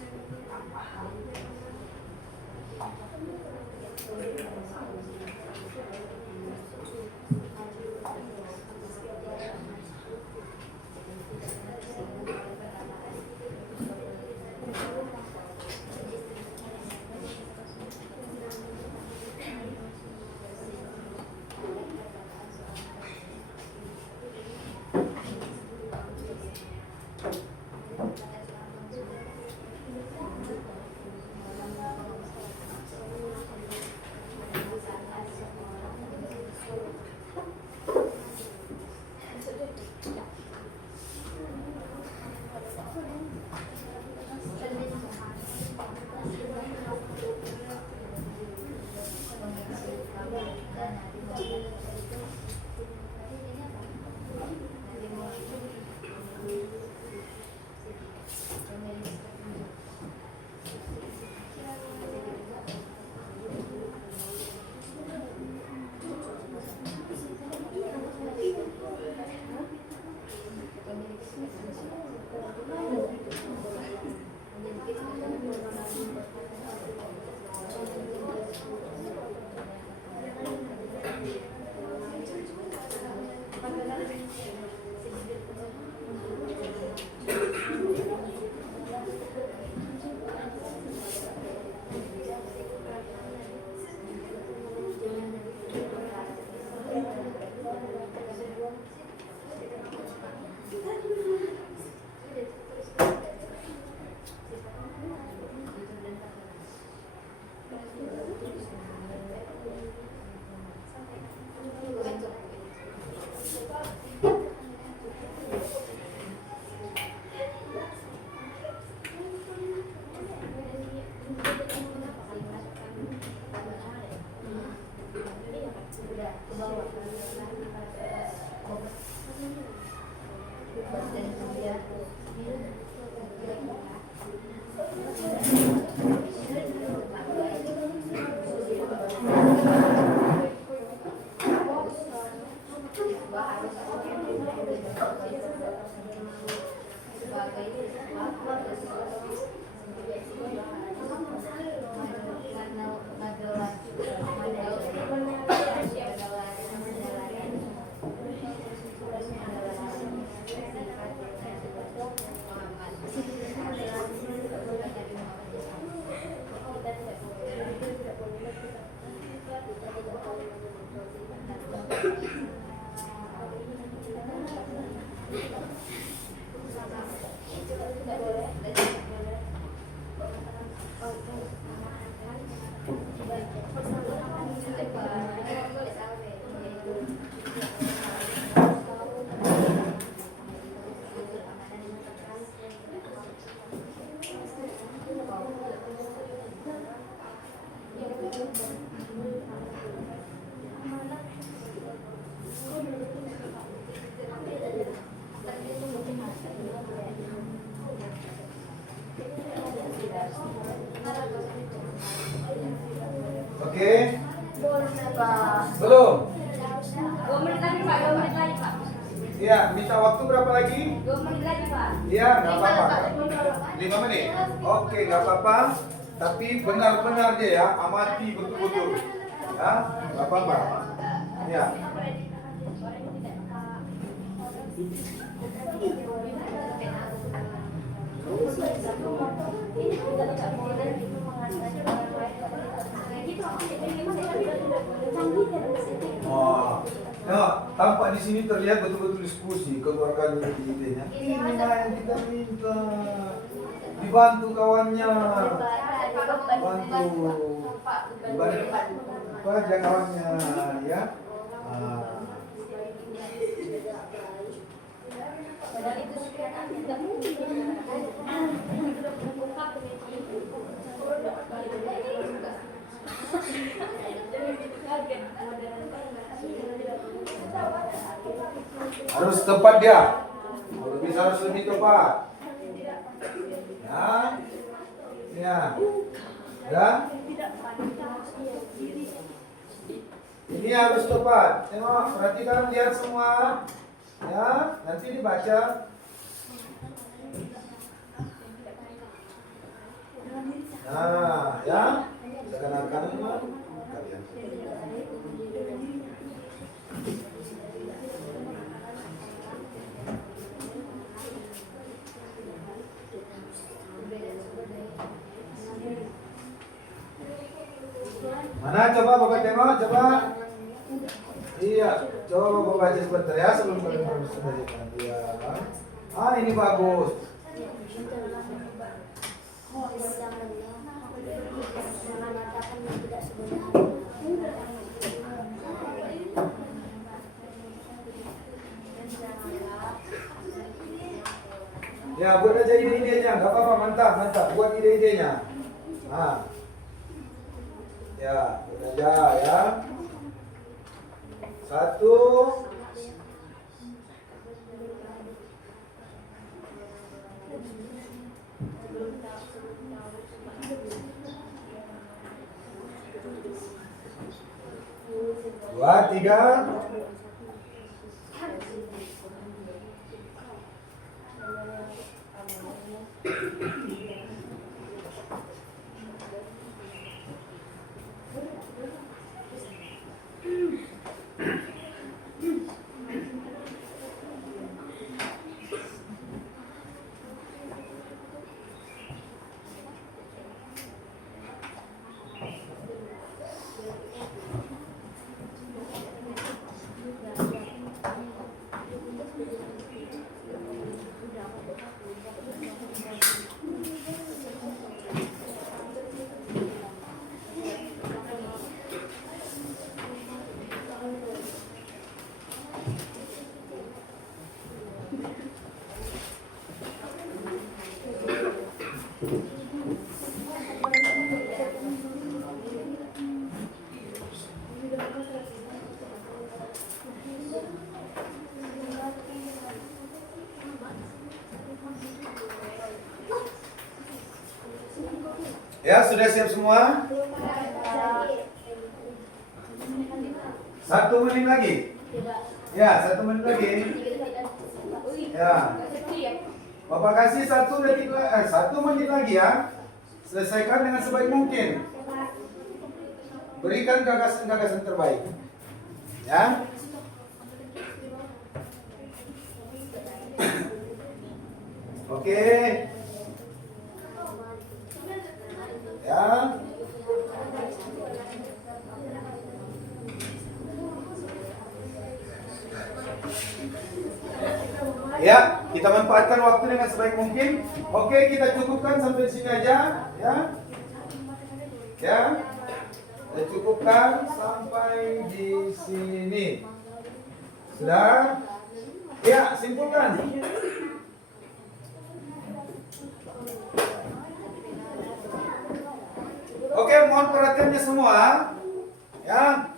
Oke? Pak. Belum? 2 menit lagi Pak, 2 menit lagi Pak. Iya, minta waktu berapa lagi? 2 menit lagi Pak. Iya, nggak apa-apa. 5 menit. Oke, nggak apa-apa. Tapi benar-benar dia ya, amati betul-betul. Ya, nggak apa-apa. Ya. Oh, ya, tampak di sini terlihat betul-betul diskusi keluarga idenya. Ini yang kita minta, dibantu kawannya, bantu, dibantu aja kawannya, ya. Harus tepat dia, kalau bisa harus lebih tepat. Ya, ya. Ini harus tepat. Tengok, perhatikan, lihat semua. Ya, nanti dibaca. Nah, ya. Seakan-akan kalian. Mana coba Bapak tengok, coba. Iya, coba Bapak baca sebentar ya sebelum kalian mempresentasikan. Iya. Ini bagus. Ya, buat aja ide-idenya, nggak apa-apa, mantap, mantap. Buat ide-idenya. Ya, buat aja ya. 1. Dua, 3. Ya, sudah siap semua? 1 menit lagi. Ya, 1 menit lagi. Ya. Bapak kasih 1 menit lagi ya. Selesaikan dengan sebaik mungkin. Berikan gagasan-gagasan terbaik. Ya. Oke. Ya. Ya, kita manfaatkan waktu dengan sebaik mungkin. Oke, kita cukupkan sampai sini aja, ya. Ya. Kita cukupkan sampai di sini. Sudah? Ya, simpulkan. Oke, mohon perhatiannya semua. Ya.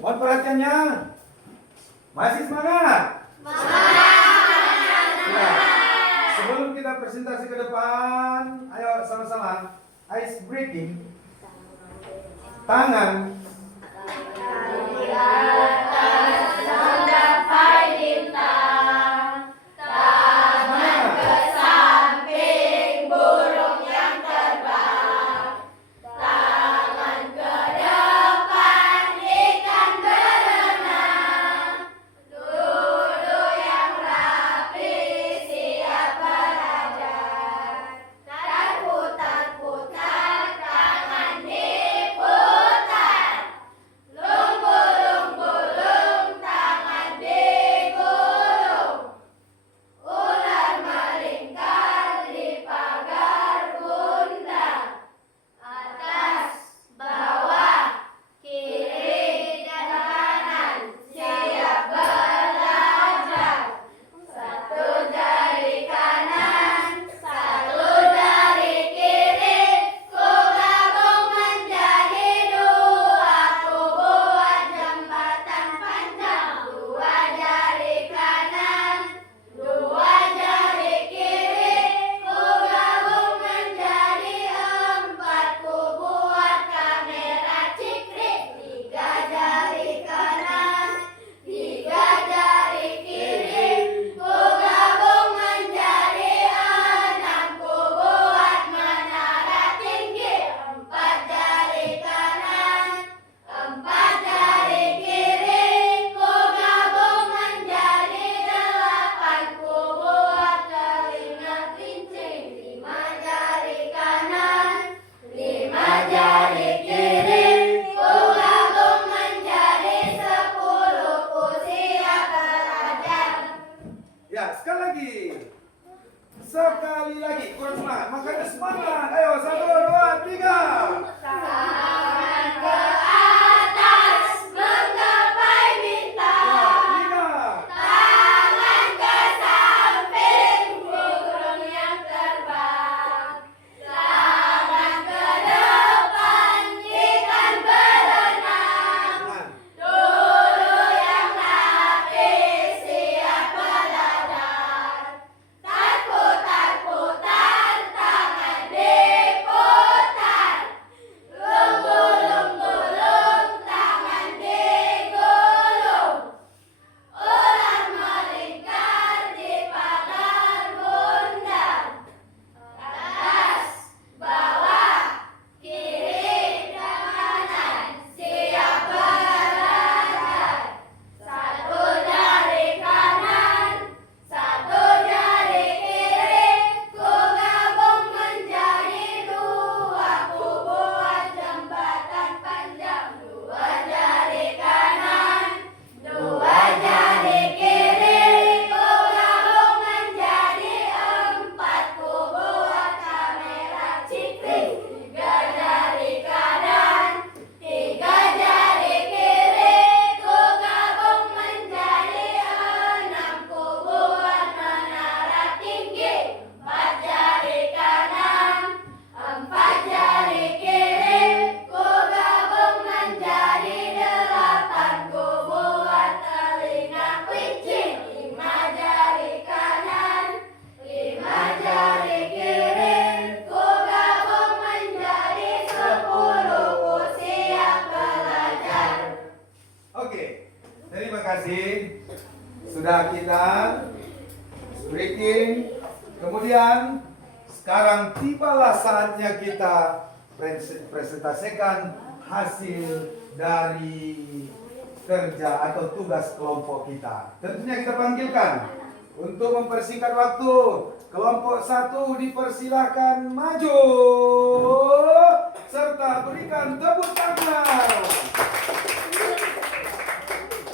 Mohon perhatiannya. Masih semangat? Ya. Sebelum kita presentasi ke depan, ayo sama-sama ice breaking. Tangan. Sekali lagi, kurang semangat. Makanya semangat. Ayo, 1, 2, 3. Tangan ke atas menggapai bintang. Tangan ke samping burung yang terbang. Tangan ke depan ikan berenang. Dulu yang rapi siap belajar. Putar-putar tangan diputar. Gulung-gulung tangan digulung. Ular melingkar di pagar bunda. Atas, bawah, kiri, kanan, siap belajar. Satu jari kanan, satu jari kiri, ku gabung menjadi dua, ku buat jembatan panjang. Dua jari kanan, dua jari kiri, ku gabung menjadi empat, ku buat kamera cipring. Tiga jari kanan, tiga jari kiri, ku gabung menjadi enam, ku buat menara tinggi. Empat jari kanan, empat jari kiri, ku gabung menjadi delapan, ku buat telinga kelinci. Lima jari kanan, lima jari kiri, ku gabung menjadi 10, ku siap belajar. Oke, terima kasih. Sudah kita breaking. Kemudian sekarang tibalah saatnya kita presentasikan hasil dari kerja atau tugas kelompok kita. Tentunya kita panggilkan untuk mempersingkat waktu. Kelompok 1 dipersilahkan maju serta berikan tepuk tangan.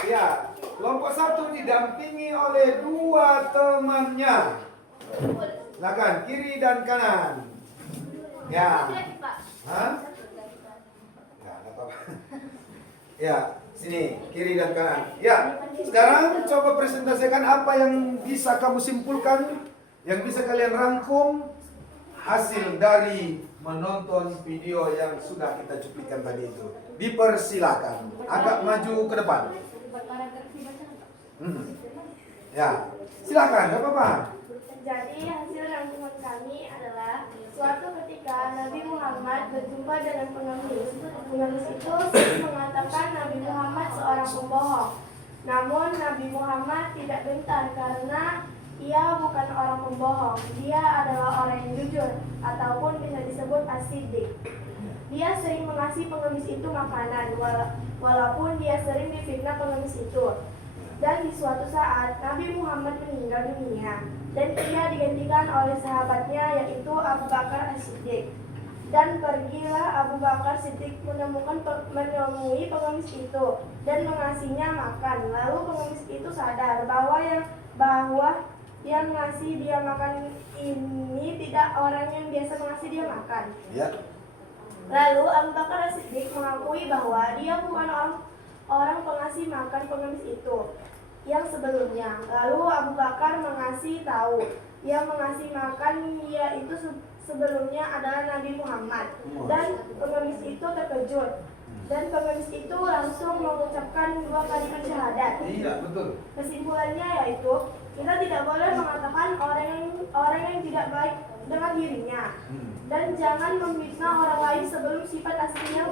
Ya, Kelompok 1 didampingi oleh 2 temannya. Silakan kiri dan kanan. Ya. Hah? Ya, enggak apa-apa. Ya, sini kiri dan kanan. Ya. Sekarang coba presentasikan apa yang bisa kamu simpulkan, yang bisa kalian rangkum hasil dari menonton video yang sudah kita cuplikan tadi itu. Dipersilakan. Agak maju ke depan. Ya, silakan, nggak apa-apa. Jadi hasil rangkuman kami adalah suatu ketika Nabi Muhammad berjumpa dengan pengemis. Pengemis itu sering mengatakan Nabi Muhammad seorang pembohong. Namun Nabi Muhammad tidak gentar karena ia bukan orang pembohong. Dia adalah orang yang jujur ataupun bisa disebut as-siddiq. Dia sering mengasih pengemis itu makanan walaupun dia sering difitnah pengemis itu. Dan di suatu saat Nabi Muhammad meninggal dunia dan ia digantikan oleh sahabatnya yaitu Abu Bakar As-Siddiq. Dan pergilah Abu Bakar Siddiq menemui pengemis itu dan mengasihnya makan. Lalu pengemis itu sadar bahwa yang ngasih dia makan ini tidak orang yang biasa mengasih dia makan. Ya. Lalu Abu Bakar As-Siddiq mengakui bahwa dia bukan orang pengasih makan pengemis itu yang sebelumnya. Lalu Abu Bakar mengasih tahu yang mengasih makan dia itu sebelumnya adalah Nabi Muhammad. Dan pengemis itu terkejut. Dan pengemis itu langsung mengucapkan 2 kalimat syahadat. Iya, betul. Kesimpulannya yaitu kita tidak boleh mengatakan orang yang tidak baik dengan dirinya. Dan jangan memfitnah orang lain sebelum sifat aslinya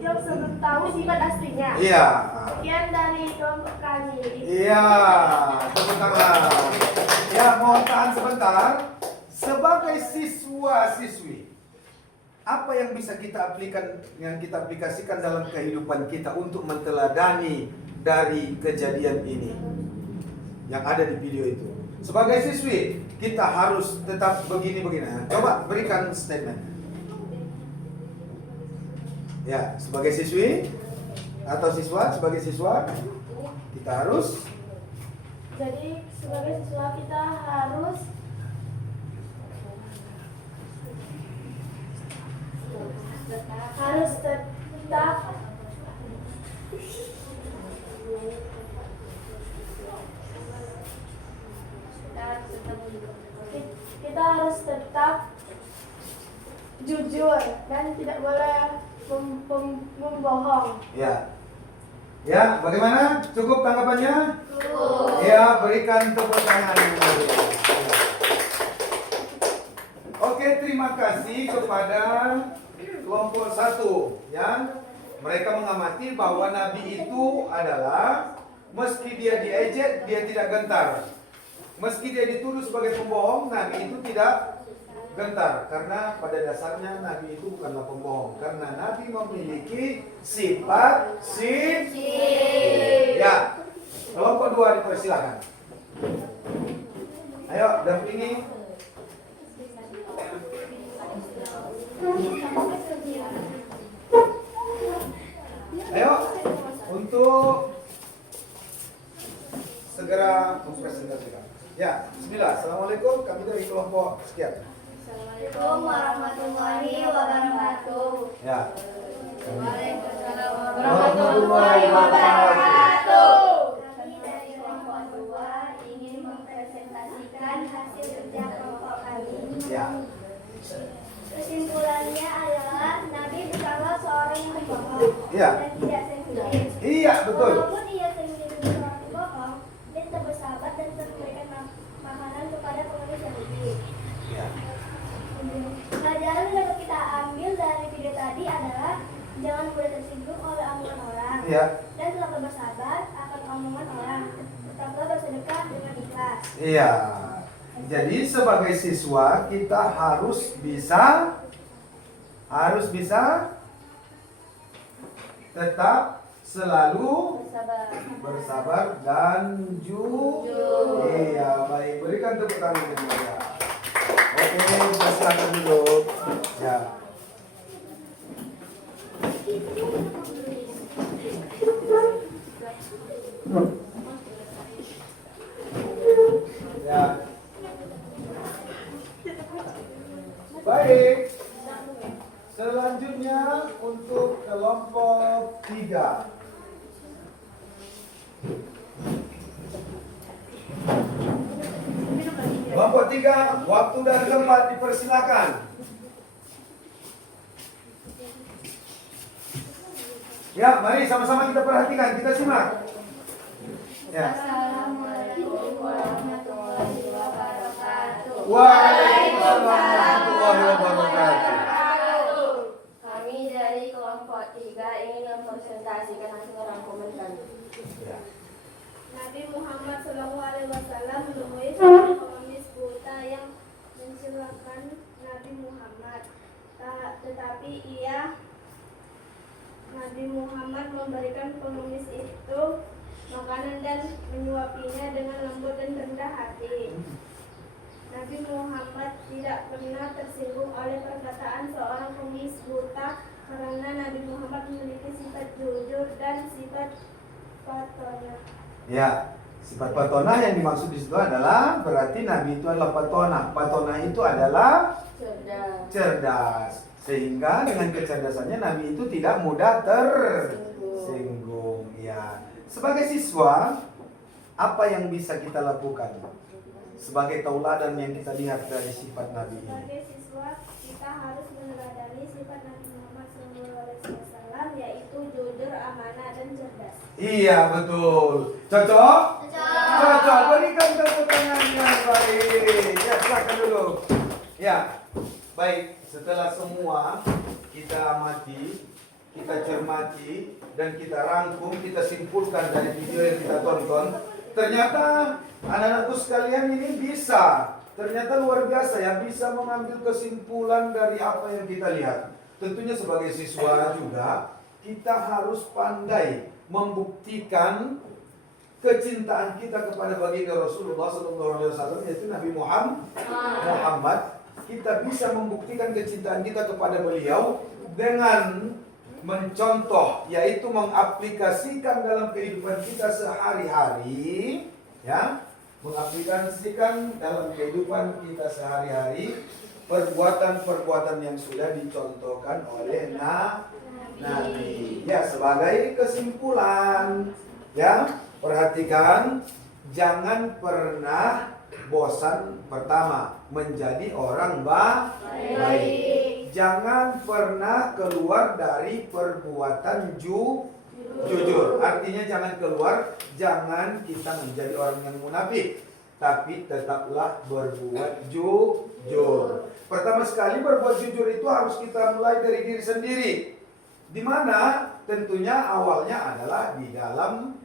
yang sebelum tahu sifat aslinya. Iya. Sekian dari kelompok kami. Iya, tepuk tangan. Ya, mohon tahan sebentar. Sebagai siswa-siswi, apa yang bisa kita aplikasikan dalam kehidupan kita untuk menteladani dari kejadian ini yang ada di video itu? Sebagai siswi, kita harus tetap begini-begini. Coba berikan statement. Ya, sebagai siswi atau sebagai siswa kita harus. Jadi sebagai siswa kita harus tetap jujur dan tidak boleh membohong. Ya. Ya, bagaimana? Cukup tanggapannya? Ya, berikan tepuk tangan. Oke, terima kasih kepada kelompok 1 yang mereka mengamati bahwa Nabi itu adalah meski dia diejek, dia tidak gentar. Meski dia dituduh sebagai pembohong, Nabi itu tidak gentar. Karena pada dasarnya Nabi itu bukanlah pembohong. Karena Nabi memiliki sifat siddiq. Ya, kelompok 2 dipersilakan. Ayo, dampingi. Ayo, untuk segera mempresentasikan. Ya, bismillah. Assalamualaikum, kami dari kelompok sekian. Assalamualaikum warahmatullahi wabarakatuh. Ya. Waalaikumsalam warahmatullahi wabarakatuh. Kami dari kelompok 2 ingin mempresentasikan hasil kerja kelompok kami. Ya. Kesimpulannya adalah Nabi bukanlah seorang yang berbohong Iya. dan tidak sensitif. Iya, betul. Walaupun ia sering menjadi seorang pembohong, dia tetap bersahabat dan terus memberikan makanan kepada pengemis Yahudi. Ya. Pelajaran yang dapat kita ambil dari video tadi adalah jangan mudah tersinggung oleh omongan orang Iya. dan tetaplah bersabar akan omongan orang. Tetaplah bersedekah dengan ikhlas. Iya. Jadi sebagai siswa kita harus bisa tetap selalu bersabar dan jujur. Iya, baik. Berikan tepuk tangan yang meriah. Oke, silakan dulu. Ya. selanjutnya untuk kelompok 3. Kelompok 3, waktu dan tempat dipersilakan. Ya, mari sama-sama kita perhatikan, kita simak. Ya. Assalamualaikum warahmatullahi wabarakatuh. Waalaikumsalam warahmatullahi wabarakatuh. Kami dari kelompok 3 ingin mempresentasikan hasil rangkuman kami. Ya. Nabi Muhammad SAW menemui seorang pengemis buta yang mencelakan Nabi Muhammad. Tetapi Nabi Muhammad memberikan pengemis itu makanan dan menyuapinya dengan lembut dan rendah hati. Nabi Muhammad tidak pernah tersinggung oleh perkataan seorang pengemis buta karena Nabi Muhammad memiliki sifat jujur dan sifat patona. Ya, sifat patona yang dimaksud di situ adalah berarti Nabi itu adalah patona. Patona itu adalah cerdas. Sehingga dengan kecerdasannya Nabi itu tidak mudah tersinggung. Ya. Sebagai siswa, apa yang bisa kita lakukan? Sebagai tauladan yang kita lihat dari sifat Nabi ini. Sebagai siswa, kita harus meneladani sifat Nabi Muhammad SAW, yaitu jujur, amanah, dan cerdas. Iya, betul. Cocok? Cocok. Berikan tepuk tangannya. Baik. Ya, silakan dulu. Ya, baik. Setelah semua kita amati, kita cermati, dan kita rangkum, kita simpulkan dari video yang kita tonton. Ternyata anak-anakku sekalian ini bisa. Ternyata luar biasa ya, bisa mengambil kesimpulan dari apa yang kita lihat. Tentunya sebagai siswa juga, kita harus pandai membuktikan kecintaan kita kepada baginda Rasulullah SAW, yaitu Nabi Muhammad. Kita bisa membuktikan kecintaan kita kepada beliau dengan mencontoh, yaitu mengaplikasikan dalam kehidupan kita sehari-hari, ya, mengaplikasikan dalam kehidupan kita sehari-hari perbuatan-perbuatan yang sudah dicontohkan oleh Nabi. Ya, sebagai kesimpulan, ya, perhatikan, jangan pernah bosan. Pertama, menjadi orang baik. Jangan pernah keluar dari perbuatan jujur. Artinya jangan kita menjadi orang yang munafik, tapi tetaplah berbuat jujur. Pertama sekali berbuat jujur itu harus kita mulai dari diri sendiri. Di mana tentunya awalnya adalah di dalam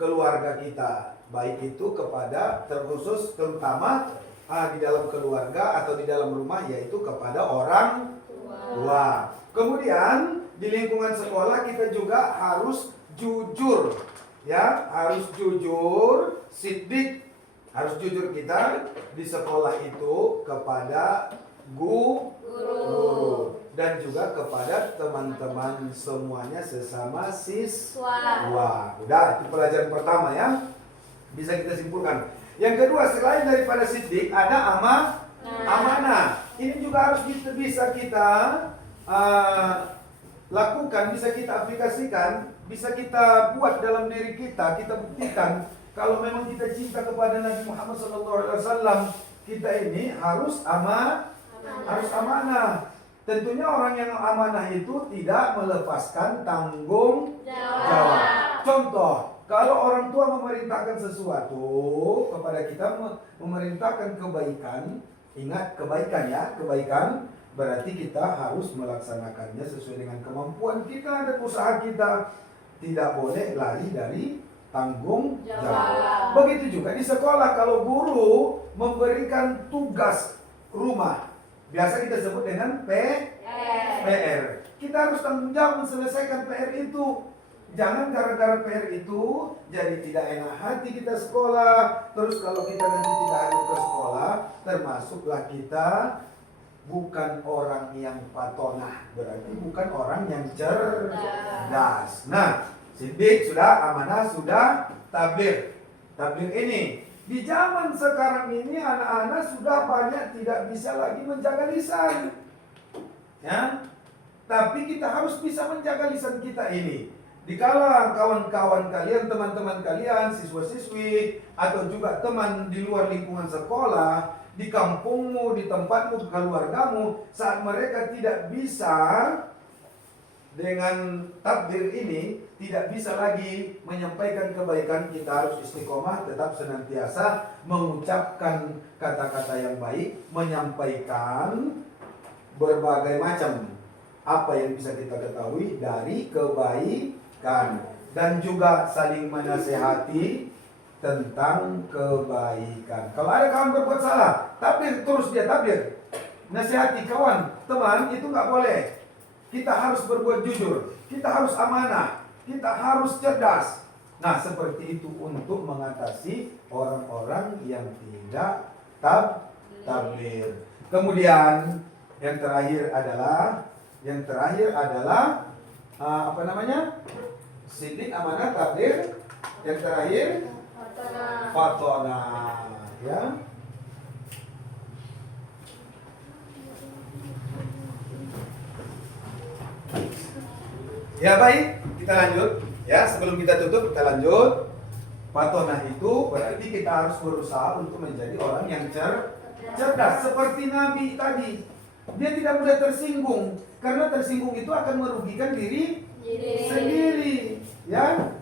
keluarga kita. Baik itu kepada terkhusus terutama di dalam keluarga atau di dalam rumah, yaitu kepada orang tua. Kemudian di lingkungan sekolah kita juga harus jujur, ya, harus jujur, siddiq, harus jujur kita di sekolah itu kepada guru dan juga kepada teman-teman semuanya sesama siswa. Udah, itu pelajaran pertama ya. Bisa kita simpulkan. Yang kedua, selain daripada siddiq, ada amanah. Ini juga harus bisa kita lakukan, bisa kita aplikasikan, bisa kita buat dalam diri kita. Kita buktikan kalau memang kita cinta kepada Nabi Muhammad SAW, kita ini harus amanah. Tentunya orang yang amanah itu tidak melepaskan tanggung jawab. Contoh, kalau orang tua memerintahkan sesuatu kepada kita, memerintahkan kebaikan, ingat kebaikan ya, kebaikan, berarti kita harus melaksanakannya sesuai dengan kemampuan kita dan usaha kita. Tidak boleh lari dari tanggung jawab. Begitu juga di sekolah, kalau guru memberikan tugas rumah, biasa kita sebut dengan PR. Kita harus tanggung jawab menyelesaikan PR itu. Jangan gara-gara PR itu jadi tidak enak hati kita sekolah. Terus kalau kita nanti tidak hadir ke sekolah, termasuklah kita bukan orang yang patonah, berarti bukan orang yang cerdas. Nah, siddiq sudah, amanah sudah, tabligh. Tabligh ini di zaman sekarang ini anak-anak sudah banyak tidak bisa lagi menjaga lisan. Ya. Tapi kita harus bisa menjaga lisan kita ini. Dikala kawan-kawan kalian, teman-teman kalian, siswa-siswi, atau juga teman di luar lingkungan sekolah, di kampungmu, di tempatmu, keluargamu, saat mereka tidak bisa dengan takdir ini, tidak bisa lagi menyampaikan kebaikan, kita harus istiqomah, tetap senantiasa mengucapkan kata-kata yang baik, menyampaikan berbagai macam apa yang bisa kita ketahui dari kebaikan, dan juga saling menasehati tentang kebaikan. Kalau ada kawan berbuat salah, tabir terus dia tabir, nasihati kawan, teman, itu nggak boleh. Kita harus berbuat jujur, kita harus amanah, kita harus cerdas. Nah, seperti itu untuk mengatasi orang-orang yang tidak tabir. Kemudian yang terakhir adalah apa namanya? Sidik, amanah, tabir. Yang terakhir fatona, ya. Ya baik, kita lanjut. Ya, sebelum kita tutup kita lanjut. Fatona itu berarti kita harus berusaha untuk menjadi orang yang cerdas seperti Nabi tadi. Dia tidak mudah tersinggung, karena tersinggung itu akan merugikan diri sendiri, ya.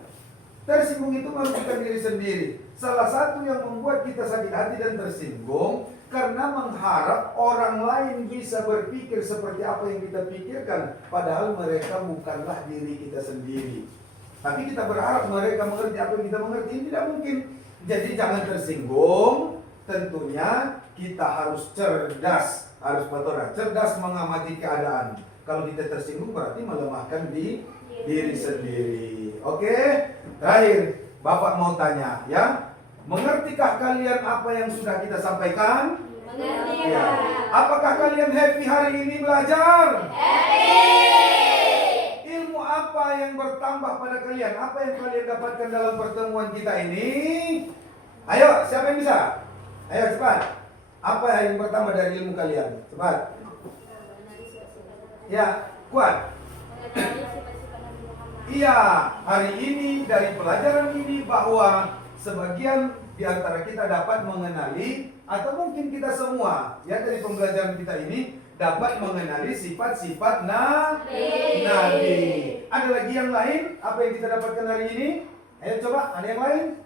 Tersinggung itu merugikan diri sendiri. Salah satu yang membuat kita sakit hati dan tersinggung karena mengharap orang lain bisa berpikir seperti apa yang kita pikirkan, padahal mereka bukanlah diri kita sendiri. Tapi kita berharap mereka mengerti apa yang kita mengerti, ini tidak mungkin. Jadi jangan tersinggung. Tentunya kita harus cerdas, harus cerdas mengamati keadaan. Kalau kita tersinggung berarti melemahkan diri sendiri. Oke? Terakhir, Bapak mau tanya, ya. Mengertikah kalian apa yang sudah kita sampaikan? Mengerti. Ya. Apakah kalian happy hari ini belajar? Happy. Ilmu apa yang bertambah pada kalian? Apa yang kalian dapatkan dalam pertemuan kita ini? Ayo, siapa yang bisa? Ayo cepat. Apa yang bertambah dari ilmu kalian? Cepat. Ya, kuat. Iya, hari ini dari pelajaran ini bahwa sebagian di antara kita dapat mengenali, atau mungkin kita semua, ya, dari pembelajaran kita ini dapat mengenali sifat-sifat Nabi. Ada lagi yang lain? Apa yang kita dapatkan hari ini? Ayo coba, ada yang lain?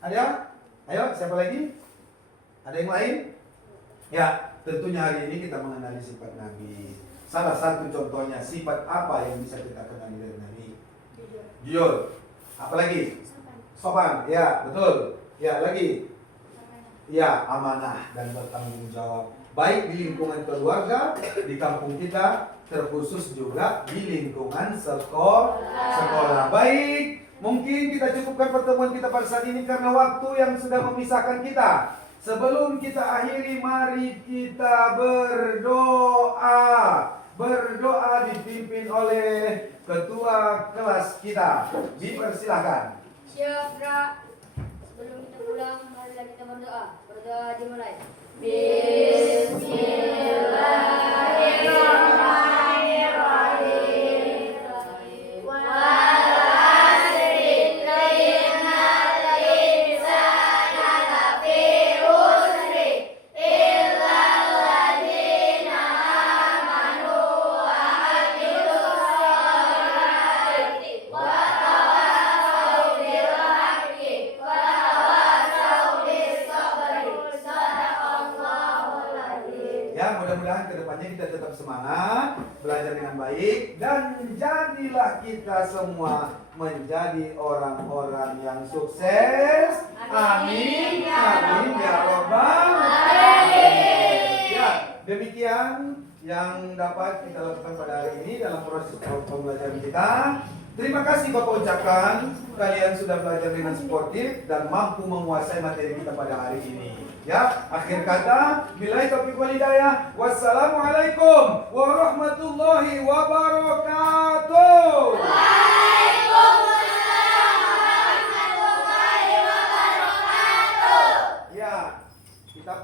Ada? Ayo, siapa lagi? Ada yang lain? Ya, tentunya hari ini kita mengenali sifat Nabi. Salah satu contohnya, sifat apa yang bisa kita kenali dari Nabi? Jujur. Apa lagi? Sopan. Ya, betul. Ya, lagi. Ya, amanah dan bertanggung jawab. Baik di lingkungan keluarga, di kampung kita, terkhusus juga di lingkungan sekolah. Baik, mungkin kita cukupkan pertemuan kita pada saat ini karena waktu yang sudah memisahkan kita. Sebelum kita akhiri, mari kita berdoa. Berdoa dipimpin oleh ketua kelas kita. Dipersilahkan. Syafra. Sebelum kita pulang, marilah kita berdoa. Berdoa dimulai. Bismillahirrahmanirrahim. Mudah-mudahan kedepannya kita tetap semangat, belajar dengan baik, dan jadilah kita semua menjadi orang-orang yang sukses. Amin. Amin ya Rabbal alamin. Ya, demikian yang dapat kita lakukan pada hari ini dalam proses pembelajaran kita. Terima kasih Bapak ucapkan, kalian sudah belajar dengan sportif dan mampu menguasai materi kita pada hari ini. Ya, akhir kata, billahi taufiq wal hidayah. Wassalamualaikum warahmatullahi wabarakatuh. Waalaikumsalam warahmatullahi wabarakatuh. Ya, kita